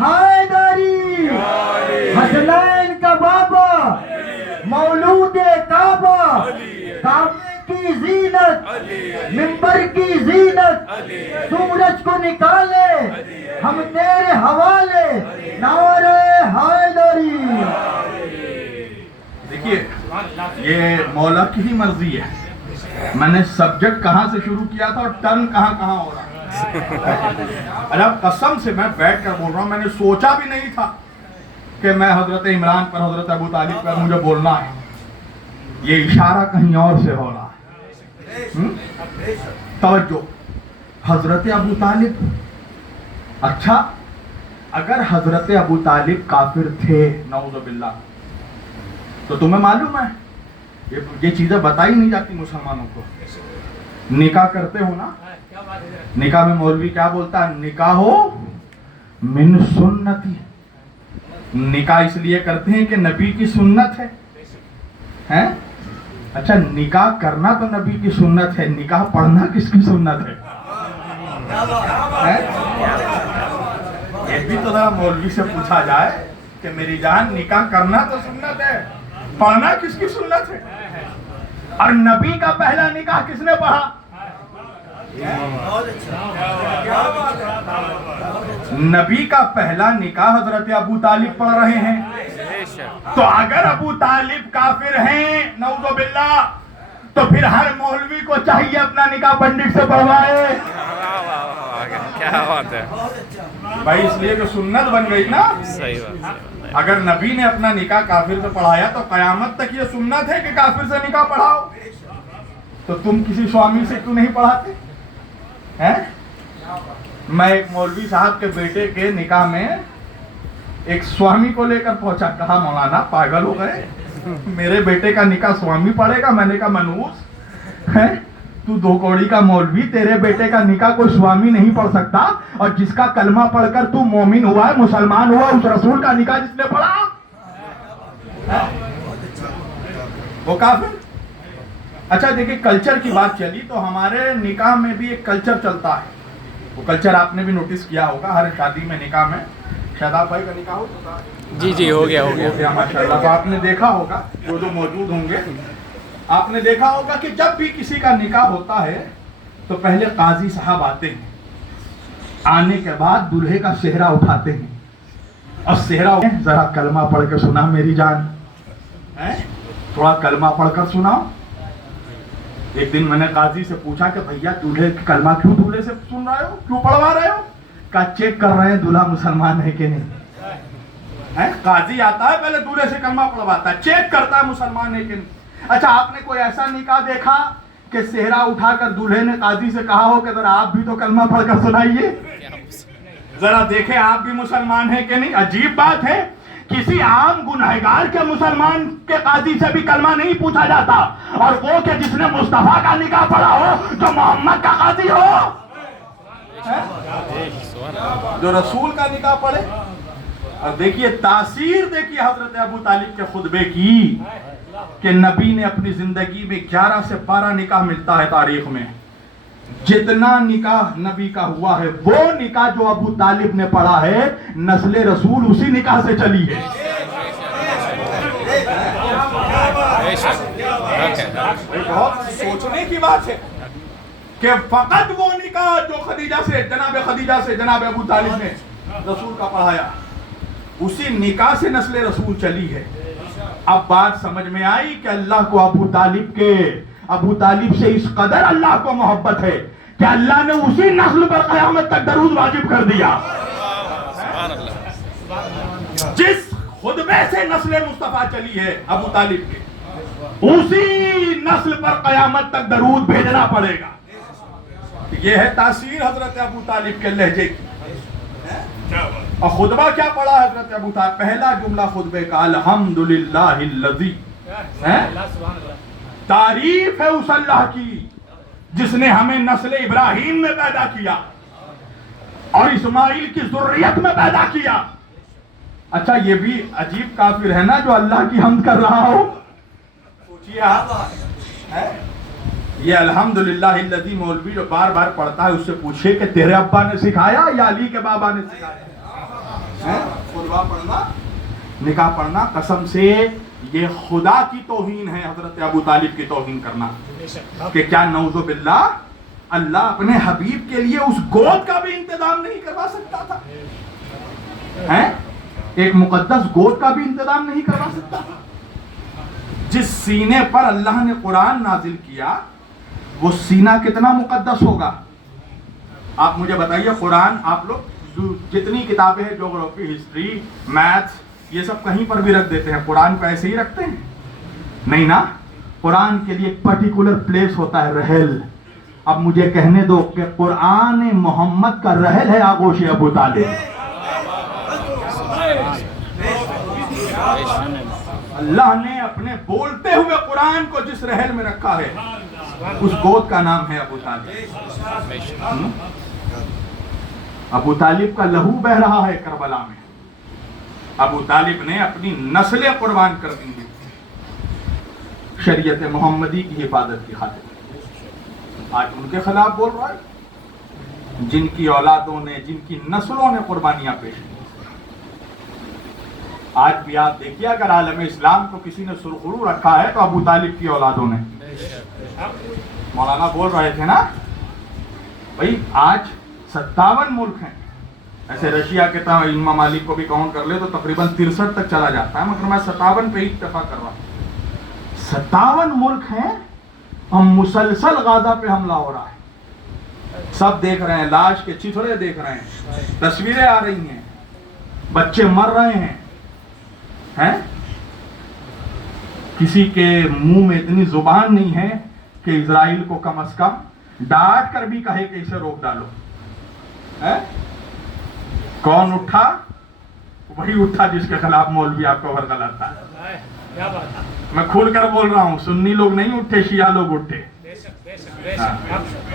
حیدری حسنین کا بابا، مولود کعبہ، کعبے کی زینت، منبر کی زینت، سورج کو نکالے ہم تیرے حوالے، نعرہ حیدری۔ دیکھیے یہ مولا کی ہی مرضی ہے، میں نے سبجیکٹ کہاں سے شروع کیا تھا اور ٹرن کہاں کہاں ہو رہا ہے۔ اب قسم سے میں بیٹھ کر بول رہا ہوں، میں نے سوچا بھی نہیں تھا کہ میں حضرت عمران پر، حضرت ابو طالب پر مجھے بولنا ہے، یہ اشارہ کہیں اور سے ہو رہا ہے۔ توجہ، حضرت ابو طالب، اچھا اگر حضرت ابو طالب کافر تھے نعوذ باللہ تو تمہیں معلوم ہے یہ چیزیں بتائی نہیں جاتی مسلمانوں کو۔ نکاح کرتے ہو نا، نکاح میں مولوی کیا بولتا ہے؟ نکاح ہو من سنتی، نکاح اس لیے کرتے ہیں کہ نبی کی سنت ہے۔ اچھا نکاح کرنا تو نبی کی سنت ہے، نکاح پڑھنا کس کی سنت ہے؟ یہ بھی تو ذرا مولوی سے پوچھا جائے کہ میری جان نکاح کرنا تو سنت ہے، پڑھنا کس کی سنت ہے؟ اور نبی کا پہلا نکاح کس نے پڑھا؟ نبی کا پہلا نکاح حضرت ابو طالب پڑھ رہے ہیں، تو اگر ابو طالب کافر ہیں نعوذ باللہ تو پھر ہر مولوی کو چاہیے اپنا نکاح پنڈت سے پڑھوائے۔ کیا بات ہے بھائی اس لیے کہ سنت بن گئی نا۔ صحیح بات۔ اگر نبی نے اپنا نکاح کافر سے پڑھایا تو قیامت تک یہ سنت ہے کہ کافر سے نکاح پڑھاؤ۔ تو تم کسی سوامی سے کیوں نہیں پڑھاتے ہیں؟ میں ایک مولوی صاحب کے بیٹے کے نکاح میں ایک سوامی کو لے کر پہنچا، کہا مولانا پاگل ہو گئے، میرے بیٹے کا نکاح سوامی پڑھے گا؟ میں نے کہا منوس ہے تو دو کوڑی کا مولوی، تیرے بیٹے کا نکاح کوئی سوامی نہیں پڑھ سکتا، اور جس کا کلمہ پڑھ کر تو مومن ہوا ہے، مسلمان ہوا، اس رسول کا نکاح جس نے پڑھا وہ کافر۔ اچھا دیکھیں کلچر کی بات چلی تو ہمارے نکاح میں بھی ایک کلچر چلتا ہے، وہ کلچر آپ نے بھی نوٹس کیا ہوگا، ہر شادی میں نکاح میں، شاداب بھائی کا نکاح ہوتا ہے؟ جی ہو گیا ماشاءاللہ۔ تو آپ نے دیکھا ہوگا جو موجود ہوں گے، آپ نے دیکھا ہوگا کہ جب بھی کسی کا نکاح ہوتا ہے تو پہلے قاضی صاحب آتے ہیں، آنے کے بعد دلہے کا سہرا اٹھاتے ہیں، اور سہرا ذرا کلمہ پڑھ کے سنا میری جان، تھوڑا کلمہ پڑھ کر سناؤ۔ ایک دن میں نے قاضی سے پوچھا کہ بھیا دولہے کی کلمہ کیوں دولہے سے سن رہے ہو، کیوں پڑھوا رہے ہو؟ کہا چیک کر رہے ہیں دولہا مسلمان ہے کہ نہیں۔ قاضی آتا ہے پہلے دولہے سے کلمہ پڑھواتا ہے، چیک کرتا ہے مسلمان ہے کہ نہیں۔ اچھا آپ نے کوئی ایسا نکاح دیکھا کہ صحرا اٹھا کر دولہے نے قاضی سے کہا ہو کہ ذرا آپ بھی تو کلمہ پڑھ کر سنائیے، ذرا دیکھیں آپ بھی مسلمان ہیں کہ نہیں؟ عجیب بات ہے، کسی عام گنہگار کے مسلمان کے قاضی سے بھی کلمہ نہیں پوچھا جاتا، اور وہ کہ جس نے مصطفیٰ کا نکاح پڑھا ہو، جو محمد کا قاضی ہو، جو رسول کا نکاح پڑھے۔ اور دیکھیے تاثیر دیکھیے حضرت ابو طالب کے خطبے کی، کہ نبی نے اپنی زندگی میں 11 سے 12 نکاح ملتا ہے تاریخ میں، جتنا نکاح نبی کا ہوا ہے وہ نکاح جو ابو طالب نے پڑھا ہے، نسل رسول اسی نکاح سے چلی ہے۔ بہت سوچنے کی بات ہے کہ فقط وہ نکاح جو خدیجہ سے، جناب ابو طالب نے رسول کا پڑھایا، اسی نکاح سے نسل رسول چلی ہے۔ اب بات سمجھ میں آئی کہ اللہ کو ابو طالب سے اس قدر اللہ کو محبت ہے کہ اللہ نے اسی نسل پر قیامت تک درود واجب کر دیا۔ جس خطبے سے نسل مصطفیٰ چلی ہے ابو طالب کے، اسی نسل پر قیامت تک درود بھیجنا پڑے گا۔ یہ ہے تاثیر حضرت ابو طالب کے لہجے کی۔ اور خطبہ کیا پڑھا حضرت ابو طالب؟ پہلا جملہ خطبے کا الحمدللہ الذی، تعریف ہے اس اللہ کی جس نے ہمیں نسل ابراہیم میں پیدا کیا اور اسماعیل کی ذریت میں پیدا کیا. اچھا یہ بھی عجیب کافر ہے نا جو اللہ کی حمد کر رہا ہو. پوچھئے آپ یہ الحمدللہ الذی مولوی جو بار بار پڑھتا ہے اس سے پوچھے کہ تیرے ابا نے سکھایا یا علی کے بابا نے سکھایا؟ خطبہ پڑھنا، نکاح پڑھنا، قسم سے یہ خدا کی توہین ہے حضرت ابو طالب کی توہین کرنا. کہ کیا نعوذ باللہ اللہ اپنے حبیب کے لیے اس گود کا بھی انتظام نہیں کروا سکتا تھا؟ ایک مقدس گود کا بھی انتظام نہیں کروا سکتا تھا؟ جس سینے پر اللہ نے قرآن نازل کیا وہ سینہ کتنا مقدس ہوگا؟ آپ مجھے بتائیے. قرآن آپ لوگ جتنی کتابیں ہیں جغرافی، ہسٹری، میتھس، یہ سب کہیں پر بھی رکھ دیتے ہیں، قرآن کو ایسے ہی رکھتے ہیں؟ نہیں نا. قرآن کے لیے ایک پرٹیکولر پلیس ہوتا ہے، رحل. اب مجھے کہنے دو کہ قرآن محمد کا رحل ہے آغوش ابو طالب. اللہ نے اپنے بولتے ہوئے قرآن کو جس رحل میں رکھا ہے اس گود کا نام ہے ابو طالب. ابو طالب کا لہو بہ رہا ہے کربلا میں. ابو طالب نے اپنی نسلیں قربان کر دی ہیں شریعت محمدی کی حفاظت کی خاطر. آج ان کے خلاف بول رہا ہے جن کی اولادوں نے، جن کی نسلوں نے قربانیاں پیش کی. آج بھی آپ دیکھیے اگر عالم اسلام کو کسی نے سرخرو رکھا ہے تو ابو طالب کی اولادوں نے. مولانا بول رہے تھے نا بھائی آج 57 ملک ہیں. ایسے رشیا کے ممالک کو بھی کاؤنٹ کر لے تو تقریباً 63 تک چلا جاتا ہے، مگر میں 57 پہ ہی اتفاق کر رہا ہوں. 57 ملک ہیں، ہم مسلسل غزہ پہ حملہ ہو رہا ہے. سب دیکھ رہے ہیں، لاش کے چتھڑے دیکھ رہے ہیں، تصویریں آ رہی ہیں، بچے مر رہے ہیں. کسی کے منہ میں اتنی زبان نہیں ہے کہ اسرائیل کو کم از کم ڈانٹ کر بھی کہے کہ اسے روک ڈالو. کون اٹھا؟ وہی اٹھا جس کے خلاف مولوی آپ کا غلط تھا. میں کھول کر بول رہا ہوں، سنی لوگ نہیں اٹھے، شیعہ لوگ اٹھے.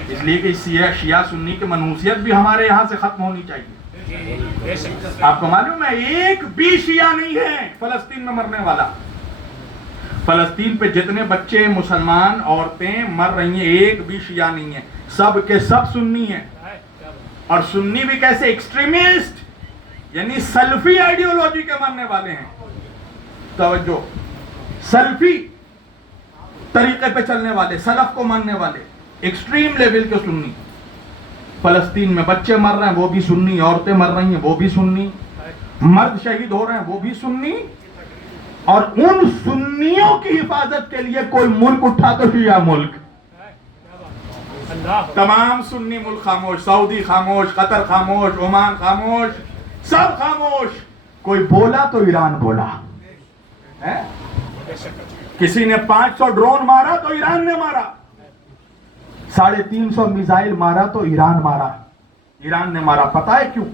اس لیے کہ شیعہ سنی کی منحوسیت بھی ہمارے یہاں سے ختم ہونی چاہیے. آپ کو معلوم ہے ایک بھی شیعہ نہیں ہے فلسطین میں مرنے والا. فلسطین پہ جتنے بچے، مسلمان عورتیں مر رہی ہیں، ایک بھی شیعہ نہیں ہے. سب کے سب سنی ہیں. اور سنی بھی کیسے؟ ایکسٹریمسٹ، یعنی سلفی آئیڈیولوجی کے ماننے والے ہیں. توجہ، سلفی طریقے پہ چلنے والے، سلف کو ماننے والے، ایکسٹریم لیول کے سنی. فلسطین میں بچے مر رہے ہیں وہ بھی سنی، عورتیں مر رہی ہیں وہ بھی سنی، مرد شہید ہو رہے ہیں وہ بھی سنی. اور ان سنیوں کی حفاظت کے لیے کوئی ملک اٹھا تو شیعہ ملک. تمام سنی ملک خاموش، سعودی خاموش، قطر خاموش، عمان خاموش، سب خاموش. کوئی بولا تو ایران بولا. کسی نے 500 ڈرون مارا تو ایران نے مارا، 350 میزائل مارا تو ایران مارا. ایران نے مارا. پتا ہے کیوں؟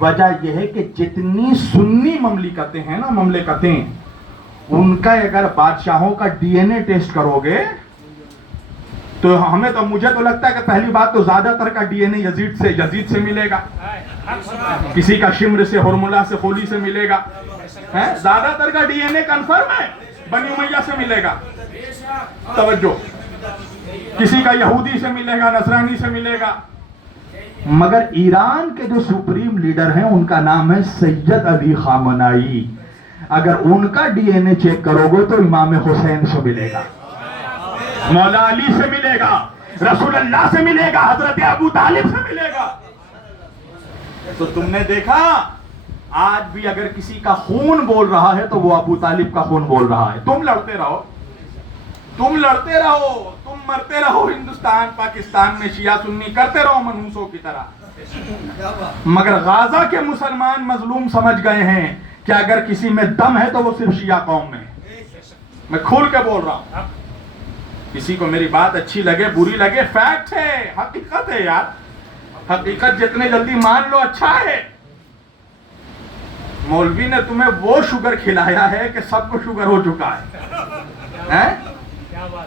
وجہ یہ ہے کہ جتنی سنی مملکتیں ہیں نا، مملکتیں، ان کا اگر بادشاہوں کا ڈی این اے ٹیسٹ کرو گے تو مجھے تو لگتا ہے کہ پہلی بات تو زیادہ تر کا ڈی این اے یزید سے ملے گا، کسی کا شمر سے، ہرملہ سے، خولی سے ملے گا. زیادہ تر کا ڈی این اے کنفرم ہے بنی امیہ سے ملے گا. توجہ، کسی کا یہودی سے ملے گا، نصرانی سے ملے گا. مگر ایران کے جو سپریم لیڈر ہیں ان کا نام ہے سید علی خامنائی. اگر ان کا ڈی این اے چیک کرو گے تو امام حسین سے ملے گا، مولا علی سے ملے گا، رسول اللہ سے ملے گا، حضرت ابو طالب سے ملے گا. تو تم نے دیکھا آج بھی اگر کسی کا خون بول رہا ہے تو وہ ابو طالب کا خون بول رہا ہے. تم لڑتے رہو، تم لڑتے رہو، تم مرتے رہو ہندوستان پاکستان میں، شیعہ سنی کرتے رہو منحوسوں کی طرح. مگر غازہ کے مسلمان مظلوم سمجھ گئے ہیں کہ اگر کسی میں دم ہے تو وہ صرف شیعہ قوم میں. میں کھول کے بول رہا ہوں، کسی کو میری بات اچھی لگے بری لگے، فیکٹ ہے، حقیقت ہے یار. حقیقت جتنے جلدی مان لو اچھا ہے. مولوی نے تمہیں وہ شوگر کھلایا ہے کہ سب کو شوگر ہو چکا ہے.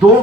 2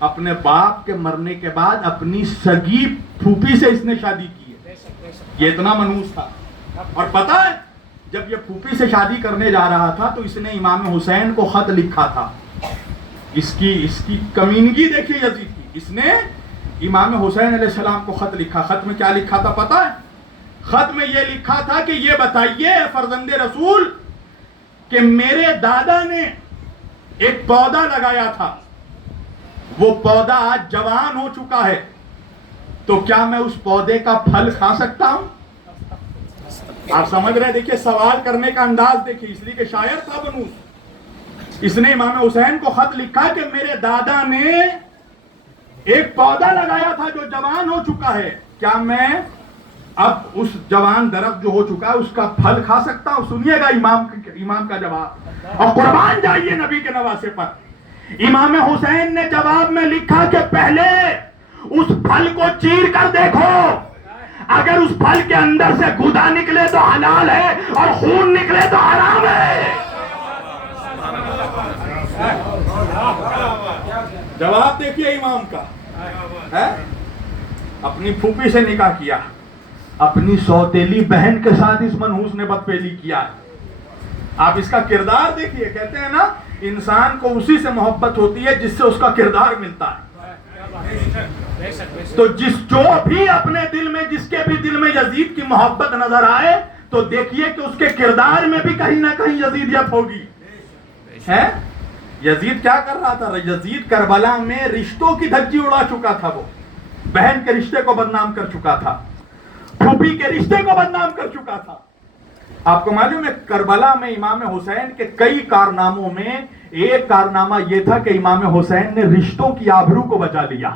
اپنے باپ کے مرنے کے بعد اپنی سگی پھوپھی سے اس نے شادی کی ہے. یہ اتنا منحوس تھا. اور پتہ ہے جب یہ پھوپھی سے شادی کرنے جا رہا تھا تو اس نے امام حسین کو خط لکھا تھا. اس کی کمینگی دیکھیے یزید کی. اس نے امام حسین علیہ السلام کو خط لکھا. خط میں کیا لکھا تھا پتہ ہے؟ خط میں یہ لکھا تھا کہ یہ بتائیے فرزند رسول کہ میرے دادا نے ایک پودا لگایا تھا, وہ پودا آج جوان ہو چکا ہے, تو کیا میں اس پودے کا پھل کھا سکتا ہوں؟ آپ سمجھ رہے؟ دیکھیے سوال کرنے کا انداز دیکھیے, اس لیے کہ شاعر تھا بنوس. اس نے امام حسین کو خط لکھا کہ میرے دادا نے ایک پودا لگایا تھا جو جوان ہو چکا ہے, کیا میں اب اس جوان درخت جو ہو چکا ہے اس کا پھل کھا سکتا ہوں؟ سنیے گا امام کا جواب, اور قربان جائیے نبی کے نواسے پر. امام حسین نے جواب میں لکھا کہ پہلے اس پھل کو چیر کر دیکھو, اگر اس پھل کے اندر سے گودا نکلے تو حلال ہے اور خون نکلے تو حرام ہے. جواب دیکھیے امام کا. اپنی پھوپھی سے نکاح کیا, اپنی سوتیلی بہن کے ساتھ اس منحوس نے بدفعلی کیا. آپ اس کا کردار دیکھیے. کہتے ہیں نا انسان کو اسی سے محبت ہوتی ہے جس سے اس کا کردار ملتا ہے. تو جو بھی اپنے دل میں, جس کے بھی دل میں یزید کی محبت نظر آئے تو دیکھیے کہ اس کے کردار میں بھی کہیں نہ کہیں یزیدیت ہوگی. یزید کیا کر رہا تھا؟ یزید کربلا میں رشتوں کی دھجی اڑا چکا تھا. وہ بہن کے رشتے کو بدنام کر چکا تھا, پھوپھی کے رشتے کو بدنام کر چکا تھا. آپ کو معلوم ہے کربلا میں امام حسین کے کئی کارناموں میں ایک کارنامہ یہ تھا کہ امام حسین نے رشتوں کی آبرو کو بچا لیا.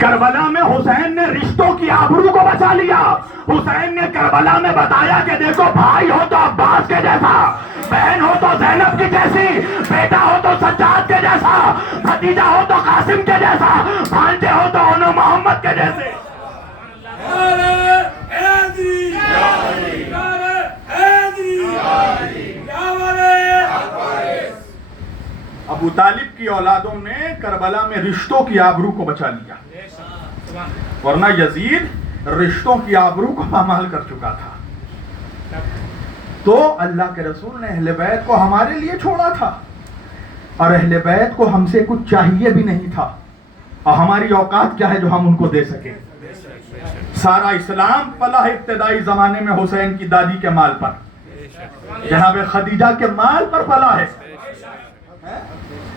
کربلا میں حسین نے رشتوں کی آبرو کو بچا لیا. حسین نے کربلا میں بتایا کہ دیکھو بھائی ہو تو عباس کے جیسا, بہن ہو تو زینب کی جیسی, بیٹا ہو تو سجاد کے جیسا, بھتیجا ہو تو قاسم کے جیسا, بھانجے ہو تو انو محمد کے جیسے. ابو طالب کی اولادوں نے کربلا میں رشتوں کی آبرو کو بچا لیا, ورنہ یزید رشتوں کی آبرو کو پامال کر چکا تھا. تو اللہ کے رسول نے اہل بیت کو ہمارے لیے چھوڑا تھا, اور اہل بیت کو ہم سے کچھ چاہیے بھی نہیں تھا. اور ہماری اوقات کیا ہے جو ہم ان کو دے سکیں؟ سارا اسلام پلا ہے ابتدائی زمانے میں حسین کی دادی کے مال پر, جناب خدیجہ کے مال پر پلا ہے.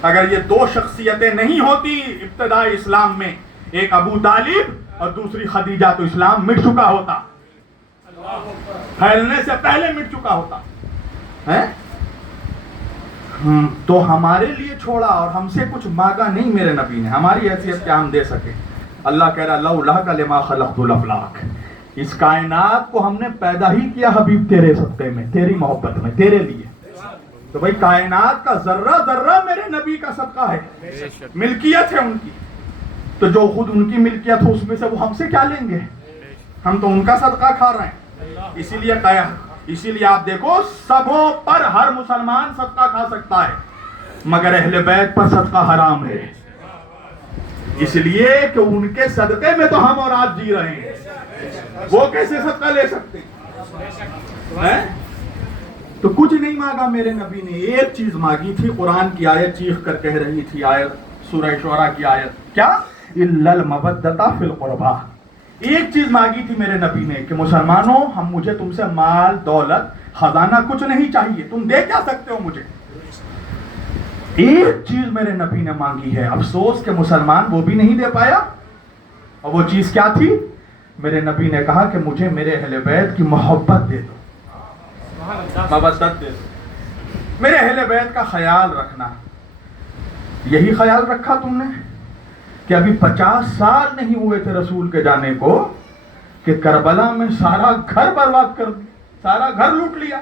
اگر یہ دو شخصیتیں نہیں ہوتی ابتدائی اسلام میں, ایک ابو طالب اور دوسری خدیجہ, تو اسلام مٹ چکا ہوتا, پھیلنے سے پہلے مٹ چکا ہوتا. تو ہمارے لیے چھوڑا اور ہم سے کچھ مانگا نہیں میرے نبی نے. ہماری حیثیت کیا ہم دے سکے؟ اللہ کہہ رہا لولا لما خلقت الافلاک, اس کائنات کو ہم نے پیدا ہی کیا حبیب تیرے صدقے میں, تیری محبت میں, تیرے لیے. تو بھائی کائنات کا ذرہ ذرہ میرے نبی کا صدقہ ہے, ملکیت ہے ان کی. تو جو خود ان کی ملکیت ہو اس میں سے وہ ہم سے کیا لیں گے؟ ہم تو ان کا صدقہ کھا رہے ہیں. اسی لیے آپ دیکھو سبوں پر ہر مسلمان صدقہ کھا سکتا ہے, مگر اہل بیت پر صدقہ حرام ہے. اس لیے کہ ان کے صدقے میں تو ہم اور آپ جی رہے ہیں, وہ کیسے صدقہ لے سکتے ہیں؟ تو کچھ نہیں مانگا میرے نبی نے. ایک چیز مانگی تھی, قرآن کی آیت چیخ کر کہہ رہی تھی, آیت سورہ شعراء کی آیت, کیا؟ الا المودۃ فی القربى. ایک چیز مانگی تھی میرے نبی نے کہ مسلمانوں مجھے تم سے مال دولت خزانہ کچھ نہیں چاہیے, تم دے کیا سکتے ہو مجھے. ایک چیز میرے نبی نے مانگی ہے, افسوس کہ مسلمان وہ بھی نہیں دے پایا. اور وہ چیز کیا تھی؟ میرے نبی نے کہا کہ مجھے میرے اہل بیت کی محبت دے دو, مودت دے دو, میرے اہل بیت کا خیال رکھنا. یہی خیال رکھا تم نے کہ ابھی 50 سال نہیں ہوئے تھے رسول کے جانے کو کہ کربلا میں سارا گھر برباد کر دیا, سارا گھر لوٹ لیا.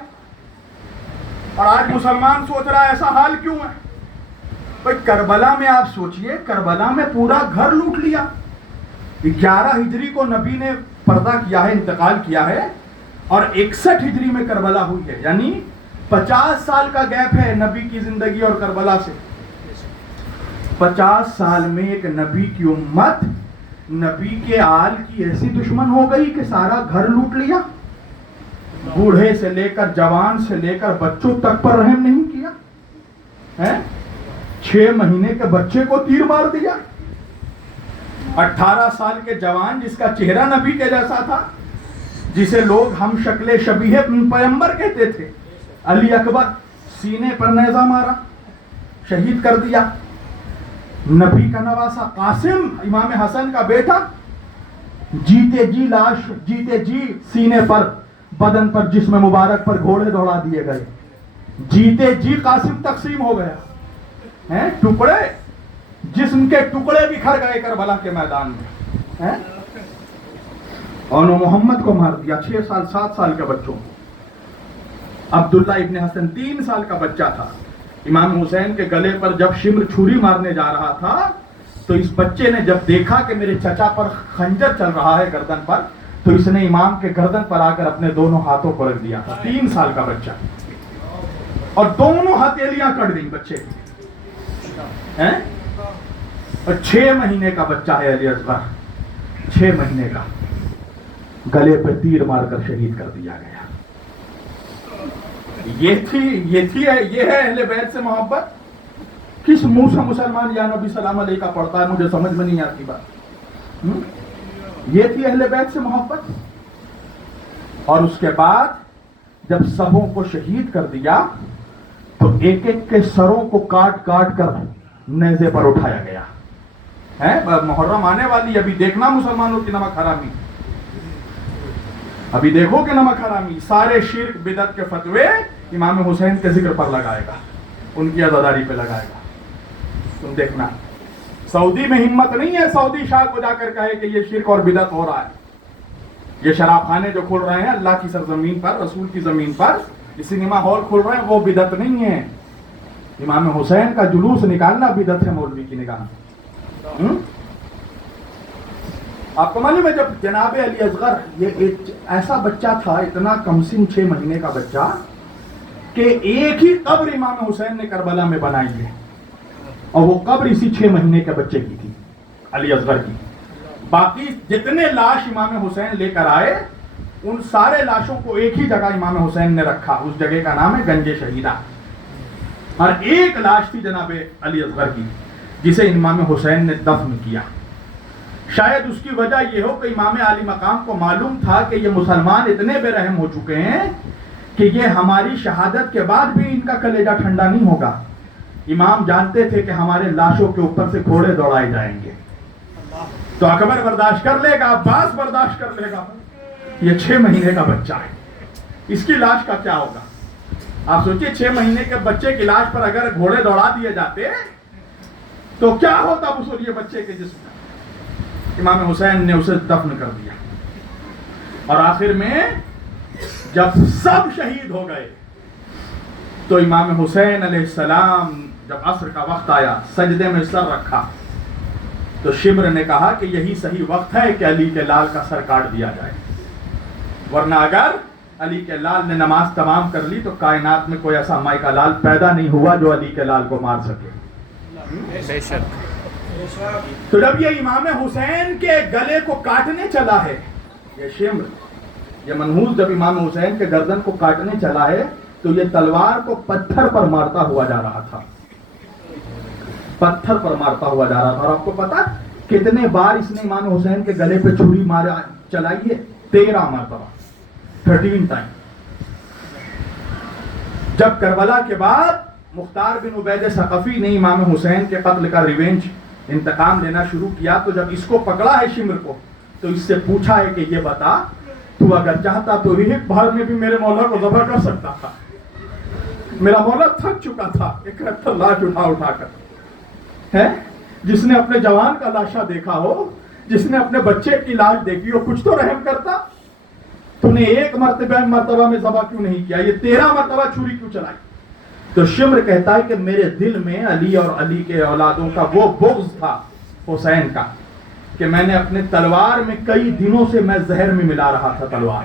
اور آج مسلمان سوچ رہا ہے ایسا حال کیوں ہے؟ بھائی کربلا میں آپ سوچئے, کربلا میں پورا گھر لوٹ لیا. 11 ہجری کو نبی نے پردہ کیا ہے, انتقال کیا ہے, اور 61 ہجری میں کربلا ہوئی ہے, یعنی 50 سال کا گیپ ہے نبی کی زندگی اور کربلا سے. 50 سال میں ایک نبی کی امت نبی کے آل کی ایسی دشمن ہو گئی کہ سارا گھر لوٹ لیا، بوڑھے سے لے کر جوان سے لے کر بچوں تک پر رحم نہیں کیا، 6 مہینے کے بچے کو تیر مار دیا، 18 سال کے جوان جس کا چہرہ نبی کے جیسا تھا، جسے لوگ ہم شکل شبیہ پیغمبر کہتے تھے، علی اکبر، سینے پر نیزہ مارا، شہید کر دیا۔ نبی کا نواسا قاسم، امام حسن کا بیٹا، جیتے جی لاش، جیتے جی سینے پر، بدن پر، جسم مبارک پر گھوڑے دوڑا دیے گئے، جیتے جی قاسم تقسیم ہو گیا، ٹکڑے، جسم کے ٹکڑے بکھر گئے کربلا کے میدان میں، اور محمد کو مار دیا 6 سال 7 سال کے بچوں۔ عبداللہ ابن حسن 3 سال کا بچہ تھا، امام حسین کے گلے پر جب شمر چھری مارنے جا رہا تھا تو اس بچے نے جب دیکھا کہ میرے چچا پر خنجر چل رہا ہے گردن پر، تو اس نے امام کے گردن پر آ کر اپنے دونوں ہاتھوں کو رکھ دیا تھا، 3 سال کا بچہ، اور دونوں ہتھیلیاں کٹ گئی بچے کی، اور 6 مہینے کا بچہ ہے علی اصغر، 6 مہینے کا، گلے پہ تیر مار کر شہید کر دیا گیا۔ یہ ہے اہل بیت سے محبت۔ کس منہ سے مسلمان یا نبی سلام علیہ کا پڑھتا ہے، مجھے سمجھ میں نہیں آتی بات۔ یہ تھی اہل بیت سے محبت۔ اور اس کے بعد جب سبوں کو شہید کر دیا تو ایک ایک کے سروں کو کاٹ کاٹ کر نیزے پر اٹھایا گیا ہے۔ محرم آنے والی، ابھی دیکھنا مسلمانوں کی نمک حرامی، ابھی دیکھو کہ نمک حرامی سارے شرک بدعت کے فتوے امام حسین کے ذکر پر لگائے گا، ان کی عزاداری پہ لگائے گا، تم دیکھنا۔ سعودی میں ہمت نہیں ہے سعودی شاہ کو جا کر کہے کہ یہ شرک اور بدعت ہو رہا ہے۔ یہ شراب خانے جو کھل رہے ہیں اللہ کی سرزمین پر، رسول کی زمین پر، یہ سنیما ہال کھل رہے ہیں، وہ بدعت نہیں ہے۔ امام حسین کا جلوس نکالنا بدعت ہے مولوی کی نگاہ میں۔ آپ کو معلوم ہے جب جناب علی اصغر، یہ ایک ایسا بچہ تھا، اتنا کم سن 6 مہینے کا بچہ، کہ ایک ہی قبر امام حسین نے کربلا میں بنائی ہے، اور وہ قبر اسی 6 مہینے کے بچے کی تھی، علی اصغر کی۔ باقی جتنے لاش امام حسین لے کر آئے، ان سارے لاشوں کو ایک ہی جگہ امام حسین نے رکھا، اس جگہ کا نام ہے گنج شہیدہ، اور ایک لاش تھی جناب علی اصغر کی جسے امام حسین نے دفن کیا۔ شاید اس کی وجہ یہ ہو کہ امام عالی مقام کو معلوم تھا کہ یہ مسلمان اتنے بے رحم ہو چکے ہیں کہ یہ ہماری شہادت کے بعد بھی ان کا کلیجہ ٹھنڈا نہیں ہوگا۔ امام جانتے تھے کہ ہمارے لاشوں کے اوپر سے گھوڑے دوڑائے جائیں گے، تو اکبر برداشت کر لے گا، عباس برداشت کر لے گا، یہ 6 مہینے کا بچہ ہے، اس کی لاش کا کیا ہوگا؟ آپ سوچئے 6 مہینے کے بچے کی لاش پر اگر گھوڑے دوڑا دیے جاتے تو کیا ہوتا اس یہ بچے کے جسم میں؟ امام حسین نے اسے دفن کر دیا، اور آخر میں جب سب شہید ہو گئے تو امام حسین علیہ السلام جب عصر کا وقت آیا، سجدے میں سر رکھا، تو شمر نے کہا کہ یہی صحیح وقت ہے کہ علی کے لال کا سر کاٹ دیا جائے، ورنہ اگر علی کے لال نے نماز تمام کر لی تو کائنات میں کوئی ایسا مائی کا لال پیدا نہیں ہوا جو علی کے لال کو مار سکے۔ بے شک۔ تو جب یہ امام حسین کے گلے کو کاٹنے چلا ہے، یہ شمر، یہ منحوس جب امام حسین کے گردن کو کاٹنے چلا ہے تو یہ تلوار کو پتھر پر مارتا ہوا جا رہا تھا، پتھر پر مارتا ہوا جا رہا تھا۔ اور آپ کو پتا کتنے بار اس نے امام حسین کے گلے پہ چھری مارا چلائی ہے؟ 13 مرتبہ، 13 ٹائم۔ جب کربلا کے بعد مختار بن عبید ثقفی نے امام حسین کے قتل کا ریونج، انتقام لینا شروع کیا، تو جب اس کو پکڑا ہے شمر کو، تو اس سے پوچھا ہے کہ یہ بتا، تو اگر چاہتا تو ایک بار میں بھی میرے مولا کو ذبح کر سکتا تھا، میرا مولا تھک چکا تھا 71 لاش اٹھا کر، ہے جس نے اپنے جوان کا لاشا دیکھا ہو، جس نے اپنے بچے کی لاش دیکھی ہو، کچھ تو رحم کرتا۔ تو نے ایک مرتبہ میں ذبح کیوں نہیں کیا؟ یہ 13 مرتبہ چھری کیوں چلائی؟ تو شمر کہتا ہے کہ میرے دل میں علی اور علی کے اولادوں کا وہ بغض تھا حسین کا کہ میں نے اپنے تلوار میں کئی دنوں سے میں زہر میں ملا رہا تھا تلوار،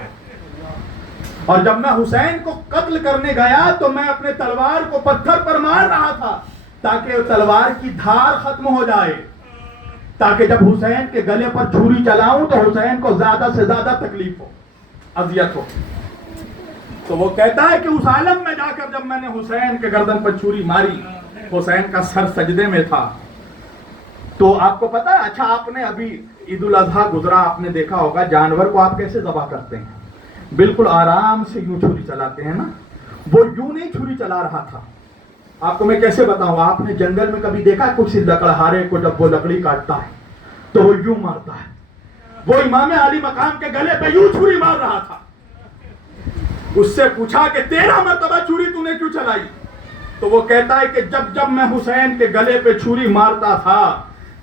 اور جب میں حسین کو قتل کرنے گیا تو میں اپنے تلوار کو پتھر پر مار رہا تھا تاکہ تلوار کی دھار ختم ہو جائے، تاکہ جب حسین کے گلے پر چھری چلاؤں تو حسین کو زیادہ سے زیادہ تکلیف ہو، اذیت ہو۔ تو وہ کہتا ہے کہ اس عالم میں جا کر جب میں نے حسین کے گردن پر چھری ماری، حسین کا سر سجدے میں تھا۔ تو آپ کو پتا ہے، اچھا آپ نے ابھی عید الاضحیٰ گزرا، آپ نے دیکھا ہوگا جانور کو آپ کیسے ذبح کرتے ہیں، بالکل آرام سے یوں چھری چلاتے ہیں نا، وہ یوں نہیں چھری چلا رہا تھا۔ آپ کو میں کیسے بتاؤں، آپ نے جنگل میں کبھی دیکھا کچھ لکڑہارے کو جب وہ لکڑی کاٹتا ہے تو وہ یوں مارتا ہے، وہ امام علی مقام کے گلے پہ یوں چھری مار رہا تھا۔ اس سے پوچھا کہ 13 مرتبہ چھری تو نے کیوں چلائی؟ تو وہ کہتا ہے کہ جب جب میں حسین کے گلے پہ چھری مارتا تھا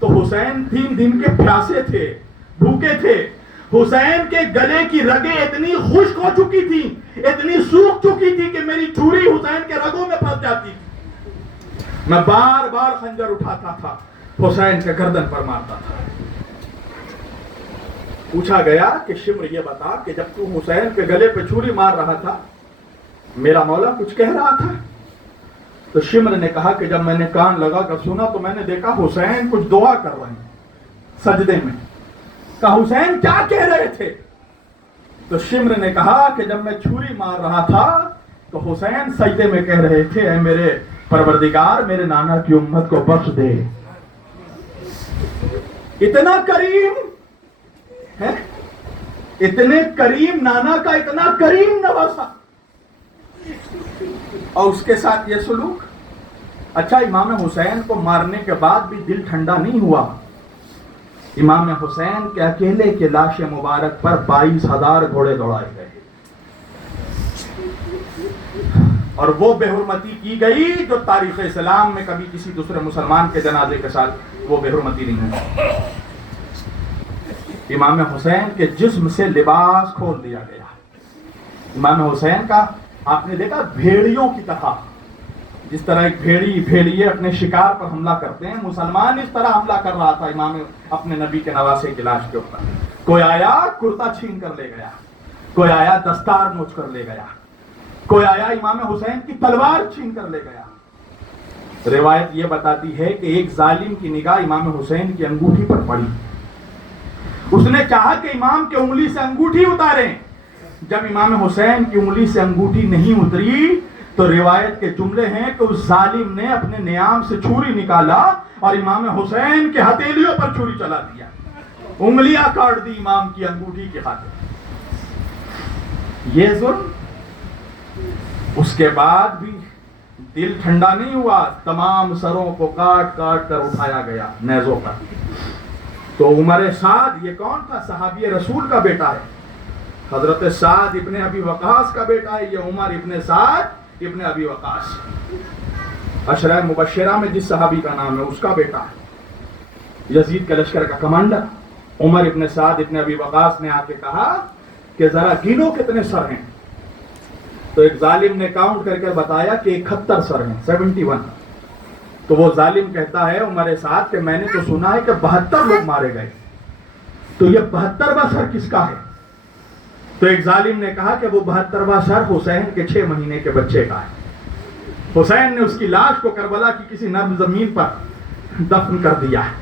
تو حسین 3 دن کے پیاسے تھے، بھوکے تھے، حسین کے گلے کی رگیں اتنی خشک ہو چکی تھی، اتنی سوکھ چکی تھی کہ میری چھری حسین کے رگوں میں پھنس جاتی تھی۔ میں بار بار خنجر اٹھاتا تھا، حسین کے گردن پر مارتا تھا۔ پوچھا گیا کہ شمر یہ بتا کہ جب تو حسین کے گلے پہ چھری مار رہا تھا میرا مولا کچھ کہہ رہا تھا؟ تو شمر نے کہا کہ جب میں نے کان لگا کر سنا تو میں نے دیکھا حسین کچھ دعا کر رہے ہیں سجدے میں۔ کہا حسین کیا کہہ رہے تھے؟ تو شمر نے کہا کہ جب میں چھری مار رہا تھا تو حسین سجدے میں کہہ رہے تھے، اے میرے پروردگار میرے نانا کی امت کو بخش دے۔ اتنا کریم ہے، اتنے کریم نانا کا اتنا کریم نواسا، اور اس کے ساتھ یہ سلوک۔ اچھا امام حسین کو مارنے کے بعد بھی دل ٹھنڈا نہیں ہوا۔ امام حسین کے اکیلے کے لاش مبارک پر 22,000 گھوڑے دوڑائے گئے، اور وہ بے حرمتی کی گئی جو تاریخ اسلام میں کبھی کسی دوسرے مسلمان کے جنازے کے ساتھ وہ بے حرمتی نہیں ہوئی۔ امام حسین کے جسم سے لباس کھول دیا گیا۔ امام حسین کا آپ نے دیکھا بھیڑیوں کی طرح، جس طرح ایک بھیڑیے اپنے شکار پر حملہ کرتے ہیں، مسلمان اس طرح حملہ کر رہا تھا امام اپنے نبی کے نواسے کی لاش کے اوپر۔ کوئی آیا کرتا چھین کر لے گیا، کوئی آیا دستار نوچ کر لے گیا، کوئی آیا امام حسین کی تلوار چھین کر لے گیا۔ روایت یہ بتاتی ہے کہ ایک ظالم کی نگاہ امام حسین کی انگوٹھی پر پڑی، اس نے چاہا کہ امام کی انگلی سے انگوٹھی اتاریں۔ جب امام حسین کی انگلی سے انگوٹھی نہیں اتری تو روایت کے جملے ہیں کہ اس ظالم نے اپنے نیام سے چھری نکالا اور امام حسین کے ہتھیلیوں پر چھری چلا دیا، انگلیاں کاٹ دی امام کی انگوٹھی کی خاطر۔ یہ ظلم۔ اس کے بعد بھی دل ٹھنڈا نہیں ہوا، تمام سروں کو کاٹ کاٹ کر اٹھایا گیا نیزوں پر۔ تو عمر سعد یہ کون تھا؟ صحابی رسول کا بیٹا ہے، حضرت سعد ابن ابی وقاص کا بیٹا ہے۔ یہ عمر ابن سعد ابن ابی وقاص، عشرہ مبشرہ میں جس صحابی کا نام ہے اس کا بیٹا ہے، یزید کے لشکر کا کمانڈر۔ عمر ابن سعد ابن ابی وقاص نے آ کے کہا کہ ذرا گنو کتنے سر ہیں۔ تو ایک ظالم نے کاؤنٹ کر کے بتایا کہ 71 سر ہیں، 71۔ تو وہ ظالم کہتا ہے عمر سعد کہ میں نے تو سنا ہے کہ 72 لوگ مارے گئے، تو یہ 72واں سر کس کا ہے؟ تو ایک ظالم نے کہا کہ وہ 72واں سر حسین کے 6 مہینے کے بچے کا ہے۔ حسین نے اس کی لاش کو کربلا کی کسی نرم زمین پر دفن کر دیا ہے۔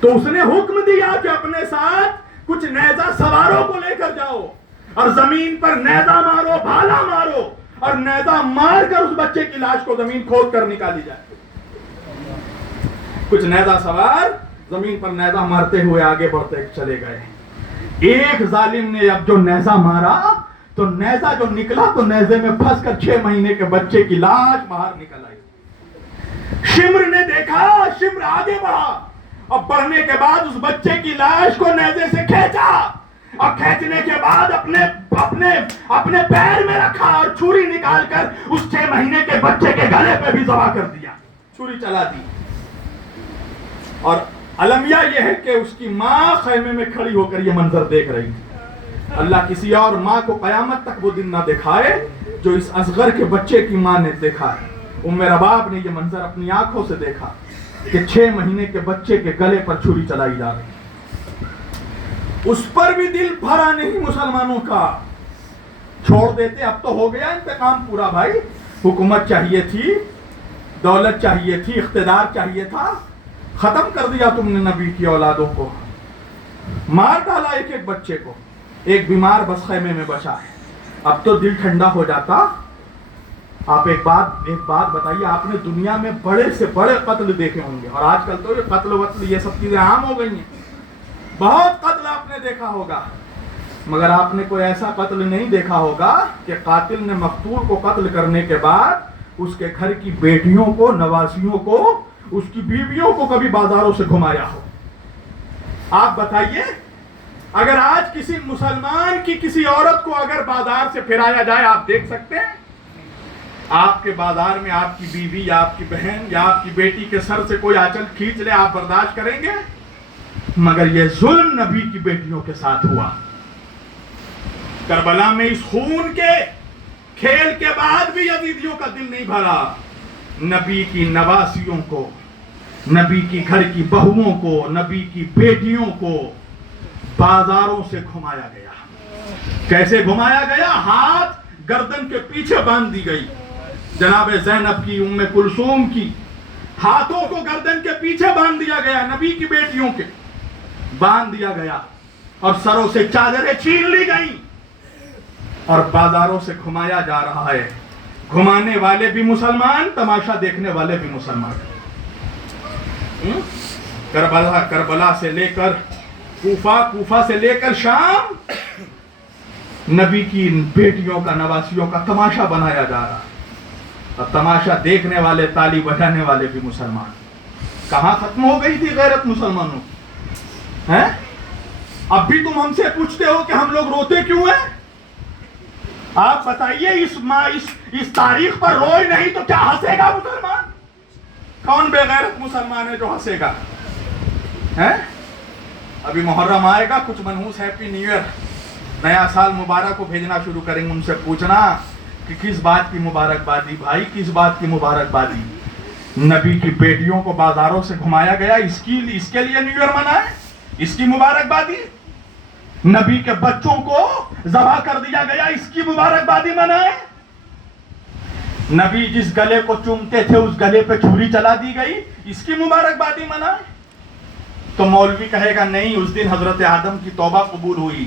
تو اس نے حکم دیا کہ اپنے ساتھ کچھ نیزہ سواروں کو لے کر جاؤ اور زمین پر نیزہ مارو، بھالا مارو، اور نیزہ مار کر اس بچے کی لاش کو زمین کھود کر نکالی جائے۔ کچھ نیزہ سوار زمین پر نیزہ مارتے ہوئے آگے بڑھتے چلے گئے۔ ایک ظالم نے اب جو نیزہ مارا تو نیزہ جو نکلا تو نیزے میں پھنس کر 6 مہینے کے بچے کی لاش باہر نکل آئی۔ شمر نے دیکھا، شمر آگے بڑھا اور بڑھنے کے بعد اس بچے کی لاش کو نیزے سے کھینچا، اور کھینچنے کے بعد اپنے پیر میں رکھا اور چھری نکال کر اس 6 مہینے کے بچے کے گلے پہ بھی ذبح کر دیا، چھری چلا دی۔ اور المیہ یہ ہے کہ اس کی ماں خیمے میں کھڑی ہو کر یہ منظر دیکھ رہی تھی۔ اللہ کسی اور ماں کو قیامت تک وہ دن نہ دکھائے جو اس اصغر کے بچے کی ماں نے دیکھا ہے۔ ام رباب نے یہ منظر اپنی آنکھوں سے دیکھا کہ 6 مہینے کے بچے کے گلے پر چھری چلائی جا رہی۔ اس پر بھی دل بھرا نہیں مسلمانوں کا، چھوڑ دیتے، اب تو ہو گیا انتقام پورا بھائی، حکومت چاہیے تھی، دولت چاہیے تھی, اقتدار چاہیے تھا, ختم کر دیا تم نے نبی کی اولادوں کو, مار ڈالا ایک ایک بچے کو, ایک بیمار بس خیمے میں بچا ہے. اب تو دل ٹھنڈا ہو جاتا. آپ ایک بات بتائیے, آپ نے دنیا میں بڑے سے بڑے قتل دیکھے ہوں گے, اور آج کل تو یہ قتل وتل یہ سب چیزیں عام ہو گئی ہیں, بہت قتل آپ نے دیکھا ہوگا, مگر آپ نے کوئی ایسا قتل نہیں دیکھا ہوگا کہ قاتل نے مقتول کو قتل کرنے کے بعد اس کے گھر کی بیٹیوں کو, نواسیوں کو, اس کی بیویوں کو کبھی بازاروں سے گھمایا ہو. آپ بتائیے, اگر آج کسی مسلمان کی کسی عورت کو اگر بازار سے پھرایا جائے, آپ دیکھ سکتے ہیں آپ کے بازار میں آپ کی بیوی یا آپ کی بہن یا آپ کی بیٹی کے سر سے کوئی آنچل کھینچ لے, آپ برداشت کریں گے؟ مگر یہ ظلم نبی کی بیٹیوں کے ساتھ ہوا. کربلا میں اس خون کے کھیل کے بعد بھی یزیدیوں کا دل نہیں بھرا. نبی کی نواسیوں کو, نبی کی گھر کی بہوؤں کو, نبی کی بیٹیوں کو بازاروں سے گھمایا گیا. کیسے گھمایا گیا؟ ہاتھ گردن کے پیچھے باندھ دی گئی. جناب زینب کی, ام کلثوم کی ہاتھوں کو گردن کے پیچھے باندھ دیا گیا, نبی کی بیٹیوں کے باندھ دیا گیا, اور سروں سے چادریں چھین لی گئیں, اور بازاروں سے گھمایا جا رہا ہے. گھمانے والے بھی مسلمان, تماشا دیکھنے والے بھی مسلمان. کربلا سے لے کر کوفہ سے لے کر شام, نبی کی بیٹیوں کا, نواسیوں کا تماشا بنایا جا رہا, اور تماشا دیکھنے والے, تالی بجانے والے بھی مسلمان. کہاں ختم ہو گئی تھی غیرت مسلمانوں کی؟ اب بھی تم ہم سے پوچھتے ہو کہ ہم لوگ روتے کیوں ہیں؟ آپ بتائیے, اس تاریخ پر روئے نہیں تو کیا ہنسے گا مسلمان؟ کون بے غیرت مسلمان ہے جو ہنسے گا؟ ابھی محرم آئے گا, کچھ منحوس ہیپی نیو ایئر, نیا سال مبارک کو بھیجنا شروع کریں گے. ان سے پوچھنا کہ کس بات کی مبارکبادی بھائی, کس بات کی مبارکبادی؟ نبی کی بیٹیوں کو بازاروں سے گھمایا گیا, اس کے لیے نیو ایئر منائے, اس کی مبارکبادی. نبی کے بچوں کو ذبح کر دیا گیا, اس کی مبارکبادی منائے. نبی جس گلے کو چومتے تھے اس گلے پہ چھری چلا دی گئی, اس کی مبارکبادی منائے. تو مولوی کہے گا نہیں, اس دن حضرت آدم کی توبہ قبول ہوئی,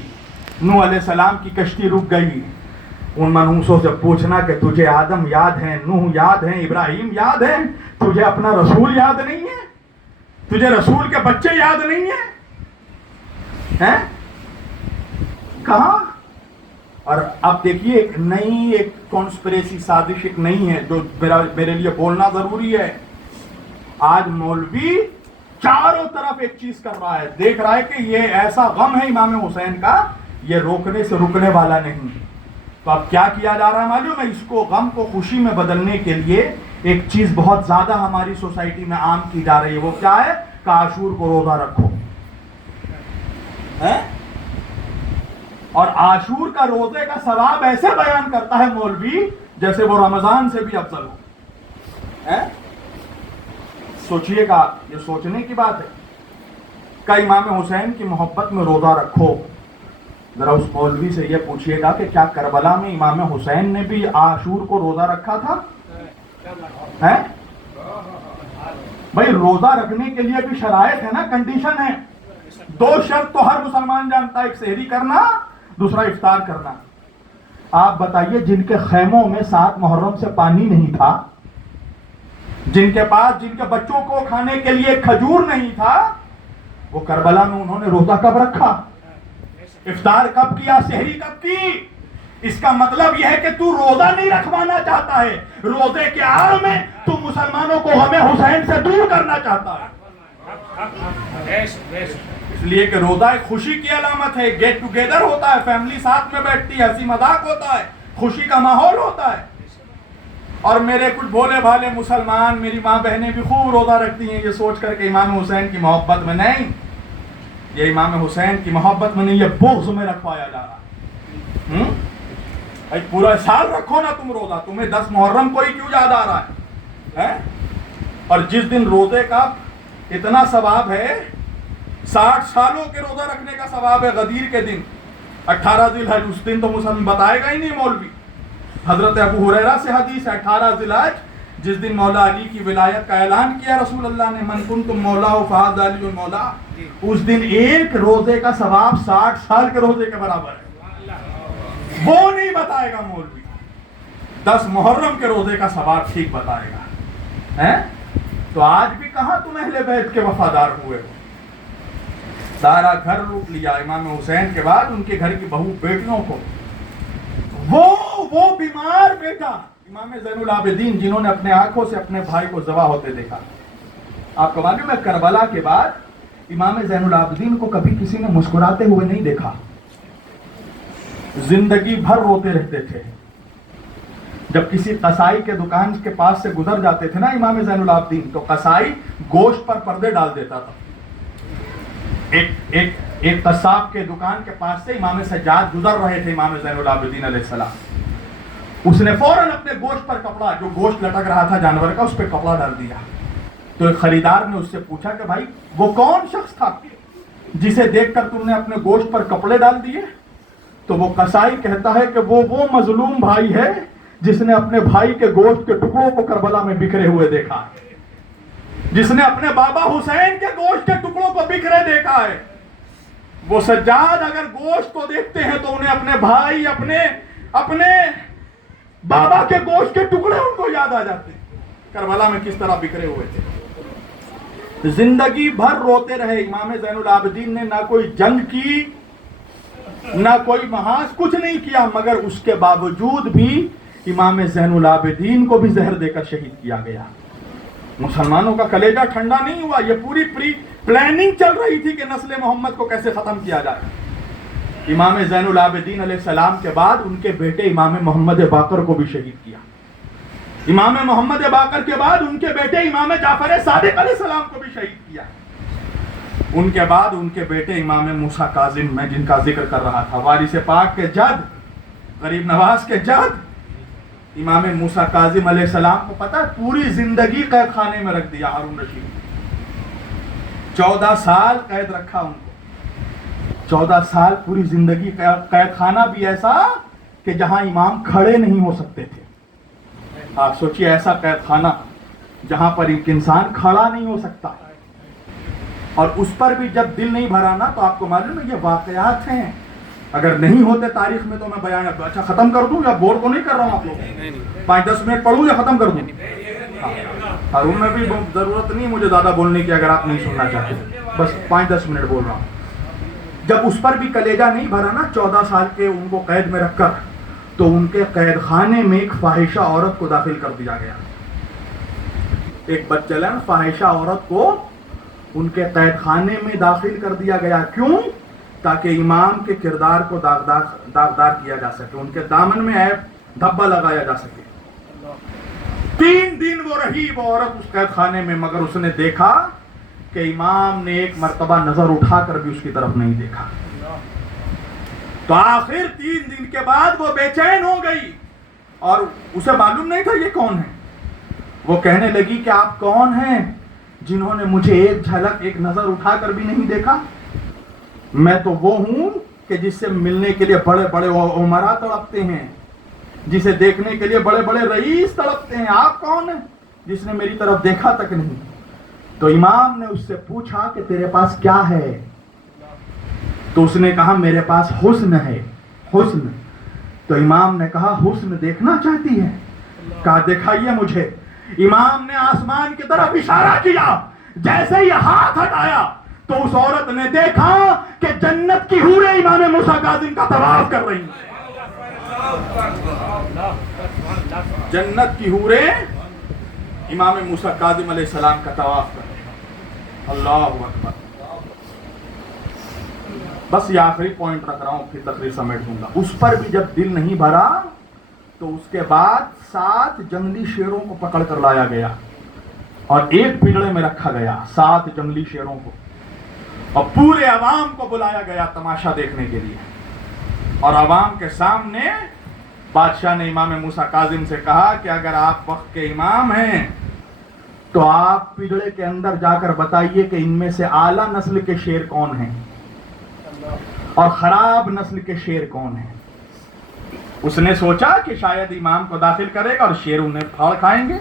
نوح علیہ السلام کی کشتی رک گئی. ان منحوسوں سے پوچھنا کہ تجھے آدم یاد ہیں, نوح یاد ہیں, ابراہیم یاد ہیں, تجھے اپنا رسول یاد نہیں ہے؟ تجھے رسول کے بچے یاد نہیں ہیں؟ کہاں؟ اور اب دیکھیے, ایک نئی ایک کانسپریسی سازش ایک نہیں ہے جو میرے لیے بولنا ضروری ہے. آج مولوی چاروں طرف ایک چیز کر رہا ہے, دیکھ رہا ہے کہ یہ ایسا غم ہے امام حسین کا, یہ روکنے سے رکنے والا نہیں. تو اب کیا کیا جا رہا ہے معلوم ہے؟ اس کو, غم کو خوشی میں بدلنے کے لیے ایک چیز بہت زیادہ ہماری سوسائٹی میں عام کی جا رہی ہے. وہ کیا ہے؟ کہ عاشور کو روزہ رکھو. اور عاشور کا روزے کا ثواب ایسے بیان کرتا ہے مولوی جیسے وہ رمضان سے بھی افضل ہو. سوچئے گا, یہ سوچنے کی بات ہے. کہ امام حسین کی محبت میں روزہ رکھو. ذرا اس مولوی سے یہ پوچھئے گا کہ کیا کربلا میں امام حسین نے بھی عاشور کو روزہ رکھا تھا؟ بھائی روزہ رکھنے کے لیے بھی شرائط ہے نا, کنڈیشن ہے. 2 شرط تو ہر مسلمان جانتا ہے, ایک سحری کرنا, دوسرا افطار کرنا. آپ بتائیے, جن کے خیموں میں 7 محرم سے پانی نہیں تھا, جن کے بچوں کو کھانے کے لیے کھجور نہیں تھا, وہ کربلا میں انہوں نے روزہ کب رکھا؟ افطار کب کیا؟ سحری کب کی؟ اس کا مطلب یہ ہے کہ تو روزہ نہیں رکھوانا چاہتا ہے, روزے کے آڑ میں تو مسلمانوں کو ہمیں حسین سے دور کرنا چاہتا ہے. اس لیے کہ روزہ ایک خوشی کی علامت ہے, گیٹ ٹوگیدر ہوتا ہے, فیملی ساتھ میں بیٹھتی ہے, ہنسی مذاق ہوتا ہے, خوشی کا ماحول ہوتا ہے. اور میرے کچھ بھولے بھالے مسلمان, میری ماں بہنیں بھی خوب روزہ رکھتی ہیں, یہ سوچ کر کہ امام حسین کی محبت میں نہیں, یہ امام حسین کی محبت میں نہیں, یہ بغض میں رکھوایا جا رہا ہے. پورا سال رکھو نا تم روزہ, تمہیں 10 محرم کو ہی کیوں یاد آ رہا ہے؟ اور جس دن روزے کا اتنا ثواب ہے, 60 سالوں کے روزہ رکھنے کا ثواب ہے, غدیر کے دن 18 ذی الحج, اس دن تو مسلم بتائے گا ہی نہیں مولوی. حضرت ابو ہریرہ سے حدیث ہے, 18 ذی الحج جس دن مولا علی کی ولایت کا اعلان کیا رسول اللہ نے، من کنتم مولا فہذا علی مولا، اس دن ایک روزے کا ثواب 60 سال کے روزے کے برابر ہے. وہ نہیں بتائے گا مولوی، 10 محرم کے روزے کا ثواب ٹھیک بتائے گا. ہیں تو آج بھی کہاں تم اہل بیت کے وفادار ہوئے ہو؟ سارا گھر لوٹ لیا امام حسین کے بعد ان کے گھر کی بہو بیٹیوں کو. وہ بیمار بیٹا امام زین العابدین جنہوں نے اپنے آنکھوں سے اپنے بھائی کو ذبح ہوتے دیکھا. آپ کو معلوم ہے کربلا کے بعد امام زین العابدین کو کبھی کسی نے مسکراتے ہوئے نہیں دیکھا، زندگی بھر روتے رہتے تھے. جب کسی قصائی کے دکان کے پاس سے گزر جاتے تھے نا امام زین العابدین، تو قصائی گوشت پر پردے ڈال دیتا تھا. ایک قصاب کے دکان کے پاس سے امام سجاد گزر رہے تھے امام زین العابدین علیہ السلام، اس نے فوراً اپنے گوشت پر کپڑا، جو گوشت لٹک رہا تھا جانور کا، اس پہ کپڑا ڈال دیا. تو ایک خریدار نے اس سے پوچھا کہ بھائی وہ کون شخص تھا جسے دیکھ کر تم نے اپنے گوشت پر کپڑے ڈال دیے؟ تو وہ قصائی کہتا ہے کہ وہ مظلوم بھائی ہے جس نے اپنے بھائی کے گوشت کے ٹکڑوں کو کربلا میں بکھرے ہوئے دیکھا، جس نے اپنے بابا حسین کے گوشت کے ٹکڑوں کو بکھرے دیکھا ہے. وہ سجاد اگر گوشت کو دیکھتے ہیں تو انہیں اپنے بھائی، اپنے بابا کے گوشت کے ٹکڑے ان کو یاد آ جاتے ہیں، کربلا میں کس طرح بکھرے ہوئے تھے. زندگی بھر روتے رہے. امام زین العابدین نے نہ کوئی جنگ کی، نہ کوئی محاذ، کچھ نہیں کیا، مگر اس کے باوجود بھی امام زین العابدین کو بھی زہر دے کر شہید کیا گیا. مسلمانوں کا کلیجہ ٹھنڈا نہیں ہوا. یہ پوری پلاننگ چل رہی تھی کہ نسل محمد کو کیسے ختم کیا جائے. امام زین العابدین علیہ السلام کے بعد ان کے بیٹے امام محمد باقر کو بھی شہید کیا. امام محمد باقر کے بعد ان کے بیٹے امام جعفر صادق علیہ السلام کو بھی شہید کیا. ان کے بعد ان کے بیٹے امام موسیٰ کاظم، میں جن کا ذکر کر رہا تھا، وارث پاک کے جد، غریب نواز کے جد، امام موسیٰ کاظم علیہ السلام کو پتہ ہے پوری زندگی قید خانے میں رکھ دیا ہارون رشید. 14 سال قید رکھا ان کو. 14 سال پوری زندگی قید خانہ بھی ایسا کہ جہاں امام کھڑے نہیں ہو سکتے تھے. آپ سوچئے ایسا قید خانہ جہاں پر ایک انسان کھڑا نہیں ہو سکتا. اور اس پر بھی جب دل نہیں بھرا نا، تو آپ کو معلوم ہے یہ واقعات ہیں، اگر نہیں ہوتے تاریخ میں تو میں بیان اچھا ختم کر دوں، یا بور تو نہیں کر رہا ہوں آپ لوگ؟ 5-10 منٹ پڑھوں یا ختم کر دوں؟ ہارون میں بھی ضرورت نہیں مجھے زیادہ بولنے کی اگر آپ نہیں سننا چاہتے، بس 5-10 منٹ بول رہا ہوں. جب اس پر بھی کلیجہ نہیں بھرا نا 14 سال کے ان کو قید میں رکھ کر، تو ان کے قید خانے میں ایک فاحشہ عورت کو داخل کر دیا گیا. ایک بدچلن فاحشہ عورت کو ان کے قید خانے میں داخل کر دیا گیا. کیوں؟ تاکہ امام کے کردار کو داغدار کیا جا سکے، ان کے دامن میں عیب دھبا لگایا جا سکے. 3 دن وہ رہی وہ عورت اس قید خانے میں، مگر اس نے دیکھا کہ امام نے ایک مرتبہ نظر اٹھا کر بھی اس کی طرف نہیں دیکھا. تو آخر 3 دن کے بعد وہ بے چین ہو گئی، اور اسے معلوم نہیں تھا یہ کون ہے. وہ کہنے لگی کہ آپ کون ہیں جنہوں نے مجھے ایک جھلک، ایک نظر اٹھا کر بھی نہیں دیکھا؟ میں تو وہ ہوں کہ جس سے ملنے کے لیے بڑے بڑے عمراء تڑپتے ہیں، جسے دیکھنے کے لیے بڑے بڑے رئیس تڑپتے ہیں. آپ کون ہیں جس نے میری طرف دیکھا تک نہیں؟ تو امام نے اس سے پوچھا کہ تیرے پاس کیا ہے؟ تو اس نے کہا میرے پاس حسن ہے. حسن. تو امام نے کہا حسن دیکھنا چاہتی ہے؟ کہا دکھائیے مجھے. امام نے آسمان کی طرف اشارہ کیا. جیسے ہی ہاتھ ہٹایا تو اس عورت نے دیکھا کہ جنت کی حوریں امام موسیٰ کاظم کا طواف کر رہی ہیں. جنت کی حوریں امام موسیٰ کاظم علیہ السلام کا طواف کر رہی ہیں. اللہ اکبر. بس یہ آخری پوائنٹ رکھ رہا ہوں، پھر تقریر سمیٹ دوں گا. اس پر بھی جب دل نہیں بھرا تو اس کے بعد 7 جنگلی شیروں کو پکڑ کر لایا گیا اور ایک پنجرے میں رکھا گیا. 7 جنگلی شیروں کو، اور پورے عوام کو بلایا گیا تماشا دیکھنے کے لیے. اور عوام کے سامنے بادشاہ نے امام موسیٰ کاظم سے کہا کہ اگر آپ وقت کے امام ہیں تو آپ پنجرے کے اندر جا کر بتائیے کہ ان میں سے اعلیٰ نسل کے شیر کون ہیں اور خراب نسل کے شیر کون ہیں. اس نے سوچا کہ شاید امام کو داخل کرے گا اور شیر انہیں پھاڑ کھائیں گے.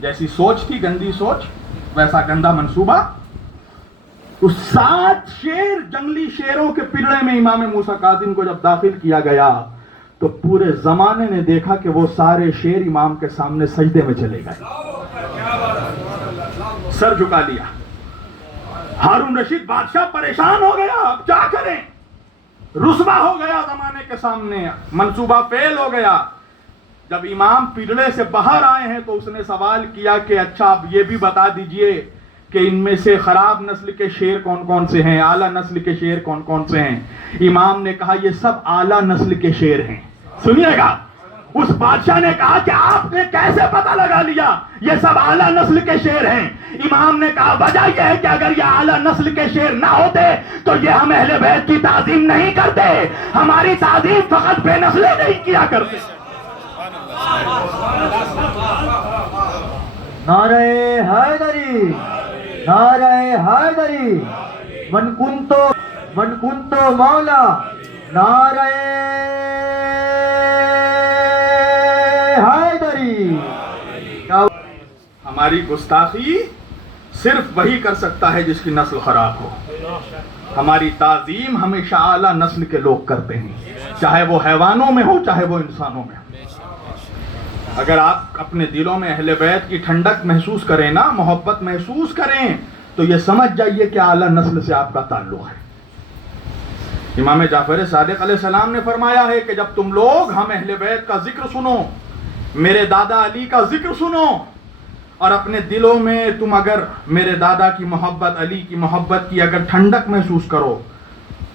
جیسی سوچ تھی گندی سوچ، ویسا گندا منصوبہ. تو 7 شیر، جنگلی شیروں کے پنجرے میں امام موسیٰ کاظم کو جب داخل کیا گیا تو پورے زمانے نے دیکھا کہ وہ سارے شیر امام کے سامنے سجدے میں چلے گئے، سر جھکا لیا. ہارون رشید بادشاہ پریشان ہو گیا، اب کیا کریں، رسوا ہو گیا زمانے کے سامنے، منصوبہ فیل ہو گیا. جب امام پنجرے سے باہر آئے ہیں تو اس نے سوال کیا کہ اچھا آپ یہ بھی بتا دیجئے کہ ان میں سے خراب نسل کے شیر کون کون سے ہیں، اعلیٰ نسل کے شیر کون کون سے ہیں. امام نے کہا یہ سب اعلیٰ نسل کے شیر ہیں. سنیے گا، اس بادشاہ نے کہا کہ آپ نے کیسے پتہ لگا لیا یہ سب اعلیٰ نسل کے شیر ہیں؟ امام نے کہا وجہ یہ ہے کہ اگر یہ اعلیٰ نسل کے شیر نہ ہوتے تو یہ ہم اہل بیت کی تعظیم نہیں کرتے، ہماری تعظیم فقط بے نسلیں نہیں کیا کرتے. نعرہ حیدری، نعرہ حیدری، من کنتو مولا، نعرہ حیدری. ہماری گستاخی صرف وہی کر سکتا ہے جس کی نسل خراب ہو. ہماری تعظیم ہمیشہ اعلیٰ نسل کے لوگ کرتے ہیں، چاہے وہ حیوانوں میں ہو چاہے وہ انسانوں میں ہو. اگر آپ اپنے دلوں میں اہل بیت کی ٹھنڈک محسوس کریں نا، محبت محسوس کریں، تو یہ سمجھ جائیے کہ اعلیٰ نسل سے آپ کا تعلق ہے. امام جعفر صادق علیہ السلام نے فرمایا ہے کہ جب تم لوگ ہم اہل بیت کا ذکر سنو، میرے دادا علی کا ذکر سنو، اور اپنے دلوں میں تم اگر میرے دادا کی محبت، علی کی محبت کی اگر ٹھنڈک محسوس کرو،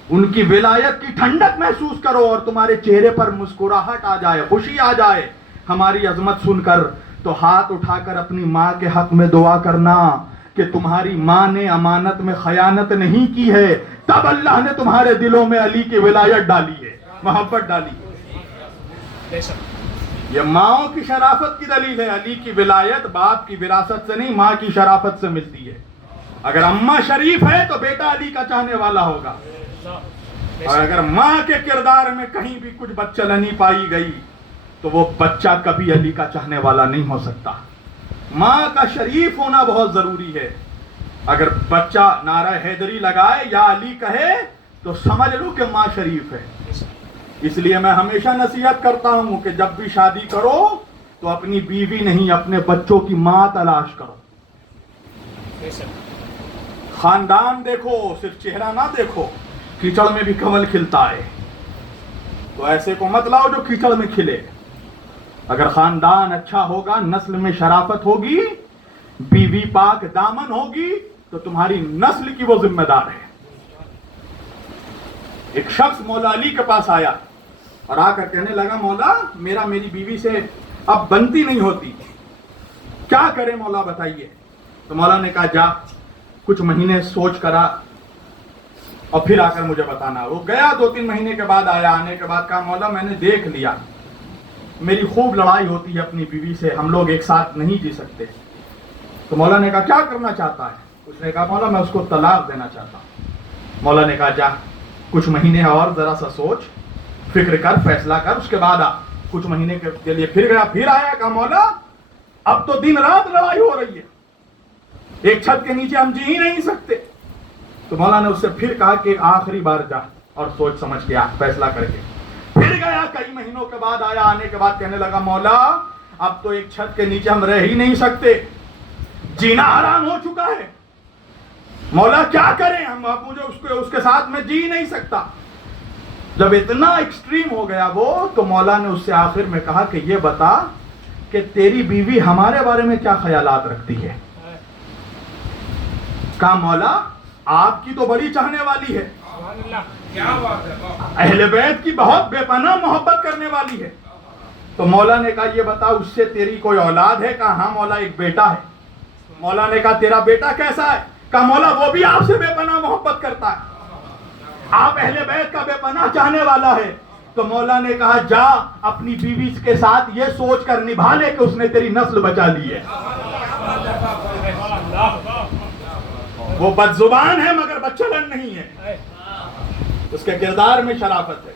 ان کی ولایت کی ٹھنڈک محسوس کرو، اور تمہارے چہرے پر مسکراہٹ آ جائے، خوشی آ جائے ہماری عظمت سن کر، تو ہاتھ اٹھا کر اپنی ماں کے حق میں دعا کرنا کہ تمہاری ماں نے امانت میں خیانت نہیں کی ہے، تب اللہ نے تمہارے دلوں میں علی کی ولایت ڈالی ہے، محبت ڈالی ہے. یہ ماؤں کی شرافت کی دلیل ہے. علی کی ولایت باپ کی وراثت سے نہیں، ماں کی شرافت سے ملتی ہے. اگر اماں شریف ہے تو بیٹا علی کا چاہنے والا ہوگا، اور اگر ماں کے کردار میں کہیں بھی کچھ بدچلنی پائی گئی تو وہ بچہ کبھی علی کا چاہنے والا نہیں ہو سکتا. ماں کا شریف ہونا بہت ضروری ہے. اگر بچہ نعرہ حیدری لگائے یا علی کہے تو سمجھ لو کہ ماں شریف ہے. اس لیے میں ہمیشہ نصیحت کرتا ہوں کہ جب بھی شادی کرو تو اپنی بیوی نہیں، اپنے بچوں کی ماں تلاش کرو. خاندان دیکھو، صرف چہرہ نہ دیکھو. کیچڑ میں بھی کنول کھلتا ہے، تو ایسے کو مت لاؤ جو کیچڑ میں کھلے. اگر خاندان اچھا ہوگا، نسل میں شرافت ہوگی، بیوی پاک دامن ہوگی، تو تمہاری نسل کی وہ ذمہ دار ہے. ایک شخص مولا علی کے پاس آیا اور آ کر کہنے لگا مولا میری بیوی سے اب بنتی نہیں ہوتی، کیا کرے مولا بتائیے. تو مولا نے کہا جا کچھ مہینے سوچ کرا اور پھر آ کر مجھے بتانا. وہ گیا، 2-3 مہینے کے بعد آیا. آنے کے بعد کہا مولا میں نے دیکھ لیا، میری خوب لڑائی ہوتی ہے اپنی بیوی سے، ہم لوگ ایک ساتھ نہیں جی سکتے. تو مولا نے کہا کیا کرنا چاہتا ہے؟ اس نے کہا مولا میں اس کو طلاق دینا چاہتا ہوں. مولا نے کہا جا کچھ مہینے اور ذرا سا سوچ، فکر کر، فیصلہ کر، اس کے بعد آ. کچھ مہینے کے لیے پھر گیا، پھر آیا. کہا مولا اب تو دن رات لڑائی ہو رہی ہے، ایک چھت کے نیچے ہم جی ہی نہیں سکتے. تو مولا نے اس سے پھر کہا کہ آخری بار جا اور سوچ سمجھ کے آ، فیصلہ کر کے. پھر گیا، کئی مہینوں کے بعد آیا. آنے کے بعد کہنے لگا مولا اب تو ایک چھت کے نیچے ہم رہ ہی نہیں سکتے، جینا حرام ہو چکا ہے. مولا کیا کریں ہم، اب مجھے اس کے ساتھ میں جی نہیں سکتا. جب اتنا ایکسٹریم ہو گیا وہ، تو مولا نے اس سے آخر میں کہا کہ یہ بتا کہ تیری بیوی ہمارے بارے میں کیا خیالات رکھتی ہے. کہا مولا آپ کی تو بڑی چاہنے والی ہے، اہل بیت کی بہت بے پناہ محبت کرنے والی ہے. تو مولا نے کہا یہ بتا اس سے تیری کوئی اولاد ہے؟ کہا ہاں مولا ایک بیٹا ہے. مولا نے کہا تیرا بیٹا کیسا ہے؟ کہا مولا وہ بھی آپ سے بے پناہ محبت کرتا ہے، آپ اہل بیت کا بے پناہ چاہنے والا ہے. تو مولا نے کہا جا اپنی بیوی کے ساتھ یہ سوچ کر نبھا لے کہ اس نے تیری نسل بچا لی ہے. وہ بد زبان ہے مگر بدچلن نہیں ہے، اس کے کردار میں شرافت ہے.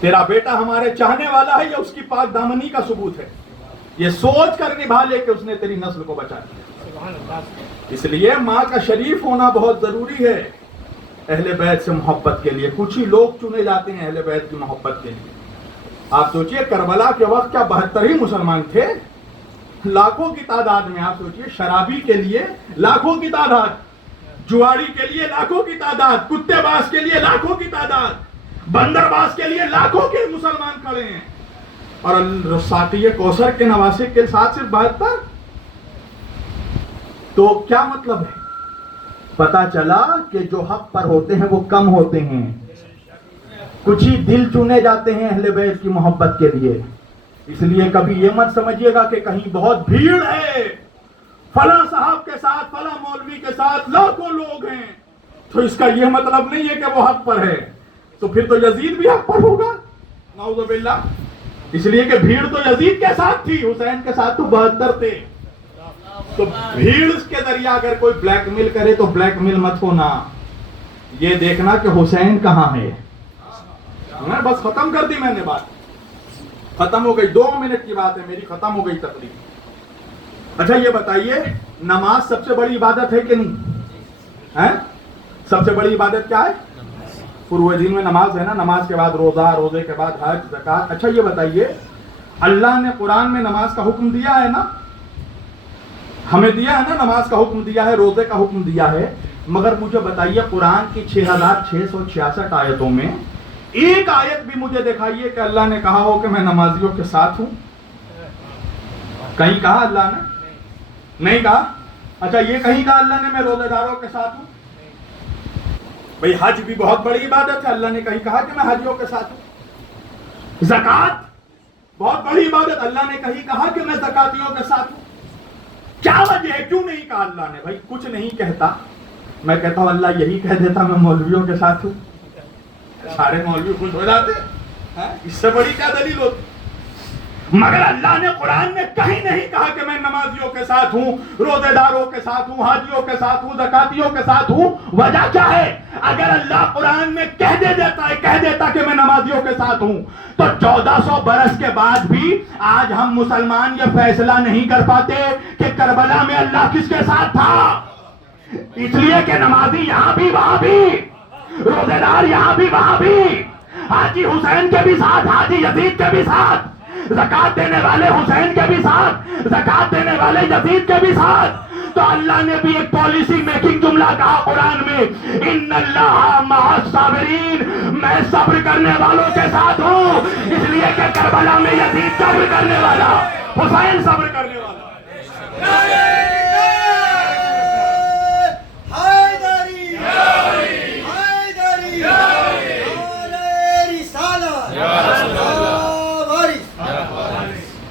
تیرا بیٹا ہمارے چاہنے والا ہے، یہ اس کی پاک دامنی کا ثبوت ہے. یہ سوچ کر نبھا لے کہ اس نے تیری نسل کو بچا دیا. اس لیے ماں کا شریف ہونا بہت ضروری ہے اہل بیت سے محبت کے لیے. کچھ ہی لوگ چنے جاتے ہیں اہل بیت کی محبت کے لیے. آپ سوچئے کربلا کے وقت کیا 72 ہی مسلمان تھے؟ لاکھوں کی تعداد میں. آپ سوچئے شرابی کے لیے لاکھوں کی تعداد, جواری کے لیے لاکھوں کی تعداد, کتے باز کے لیے لاکھوں کی تعداد, بندر باز کے لیے لاکھوں کے مسلمان کھڑے ہیں, اور ساتھی کوثر کے نواسے کے ساتھ صرف 72. تو کیا مطلب ہے؟ پتا چلا کہ جو حق پر ہوتے ہیں وہ کم ہوتے ہیں. کچھ ہی دل چنے جاتے ہیں اہل بیت کی محبت کے لیے. اس لیے کبھی یہ مت سمجھیے گا کہ کہیں بہت بھیڑ ہے, فلاں صاحب کے ساتھ فلاں مولوی کے ساتھ لاکھوں لوگ ہیں, تو اس کا یہ مطلب نہیں ہے کہ وہ حق پر ہے. تو پھر تو یزید بھی حق پر ہوگا, نعوذ باللہ. اس لیے کہ بھیڑ تو یزید کے ساتھ تھی, حسین کے ساتھ تو 72 تھے. تو بھیڑ کے ذریعہ اگر کوئی بلیک میل کرے تو بلیک میل مت ہونا, یہ دیکھنا کہ حسین کہاں ہے. بس ختم کر دی میں نے بات, ختم ہو گئی. 2 منٹ کی بات ہے میری, ختم ہو گئی تقریر. اچھا یہ بتائیے, نماز سب سے بڑی عبادت ہے کہ نہیں؟ سب سے بڑی عبادت کیا ہے؟ فروع دین میں نماز ہے نا. نماز کے بعد روزہ, روزے کے بعد حج, زکات. اچھا یہ بتائیے, اللہ نے قرآن میں نماز کا حکم دیا ہے نا, ہمیں دیا ہے نا, نماز کا حکم دیا ہے, روزے کا حکم دیا ہے. مگر مجھے بتائیے قرآن کی 6666 آیتوں میں ایک آیت بھی مجھے دکھائیے کہ اللہ نے کہا ہو کہ میں نمازیوں کے ساتھ ہوں. کہیں کہا اللہ نے؟ نہیں کہا. اچھا یہ کہیں کہا اللہ نے میں روزے داروں کے ساتھ ہوں؟ بھئی حج بھی بہت بڑی عبادت ہے, اللہ نے کہیں کہا کہ میں حجیوں کے ساتھ ہوں؟ زکات بہت بڑی عبادت, اللہ نے کہیں کہا کہ میں زکاتیوں کے ساتھ ہوں؟ کیا وجہ ہے, کیوں نہیں کہا اللہ نے؟ بھائی کچھ نہیں کہتا, میں کہتا ہوں اللہ یہی کہہ دیتا میں مولویوں کے ساتھ ہوں, سارے مولوی خوش ہو جاتے. اس سے بڑی کیا دلیل ہوتی؟ مگر اللہ نے قرآن میں کہیں نہیں کہا کہ میں نمازیوں کے ساتھ ہوں, روزے داروں کے ساتھ ہوں, حاجیوں کے ساتھ ہوں, زکاتیوں کے ساتھ ہوں. وجہ کیا ہے؟ اگر اللہ قرآن میں کہہ دیتا کہ میں نمازیوں کے ساتھ ہوں, تو 1400 برس کے بعد بھی آج ہم مسلمان یہ فیصلہ نہیں کر پاتے کہ کربلا میں اللہ کس کے ساتھ تھا. اس لیے کہ نمازی یہاں بھی وہاں بھی, روزے دار یہاں بھی وہاں بھی, حاجی حسین کے بھی ساتھ, حاجی یزید کے بھی ساتھ, زکات دینے والے حسین کے بھی ساتھ, زکات دینے والے یزید کے بھی ساتھ. تو اللہ نے بھی ایک پالیسی میکنگ جملہ کہا قرآن میں, ان اللہ مع الصابرین, میں صبر کرنے والوں کے ساتھ ہوں. اس لیے کہ کربلا میں یزید صبر کرنے والا, حسین صبر کرنے والا.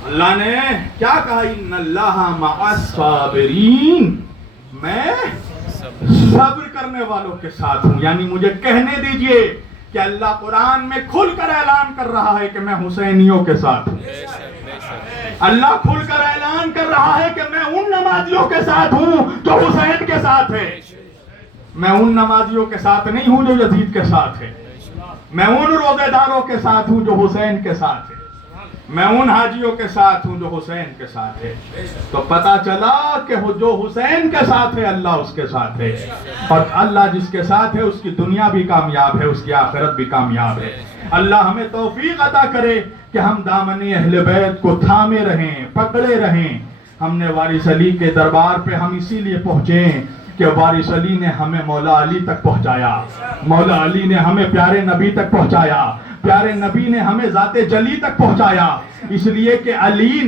اللہ نے کیا کہا, ان اللہ مع الصابرین, میں صبر کرنے والوں کے ساتھ ہوں. یعنی مجھے کہنے دیجئے کہ اللہ قرآن میں کھل کر اعلان کر رہا ہے کہ میں حسینیوں کے ساتھ ہوں. اللہ کھل کر اعلان کر رہا ہے کہ میں ان نمازیوں کے ساتھ ہوں جو حسین کے ساتھ ہے. میں ان نمازیوں کے ساتھ نہیں ہوں جو یزید کے ساتھ ہے, میں ان روزے داروں کے ساتھ ہوں جو حسین کے ساتھ ہے, میں ان حاجیوں کے ساتھ ہوں جو حسین کے ساتھ ہے. تو پتا چلا کہ جو حسین کے ساتھ ہے اللہ اس کے ساتھ ہے, اور اللہ جس کے ساتھ ہے اس کی دنیا بھی کامیاب ہے, اس کی آخرت بھی کامیاب ہے. اللہ ہمیں توفیق عطا کرے کہ ہم دامن اہل بیت کو تھامے رہیں, پکڑے رہیں. ہم نے وارث علی کے دربار پہ ہم اسی لیے پہنچے کہ وارث علی نے ہمیں مولا علی تک پہنچایا, مولا علی نے ہمیں پیارے نبی تک پہنچایا, پیارے نبی نے ہمیں ذات جلی تک پہنچایا. اس لیے کہ علی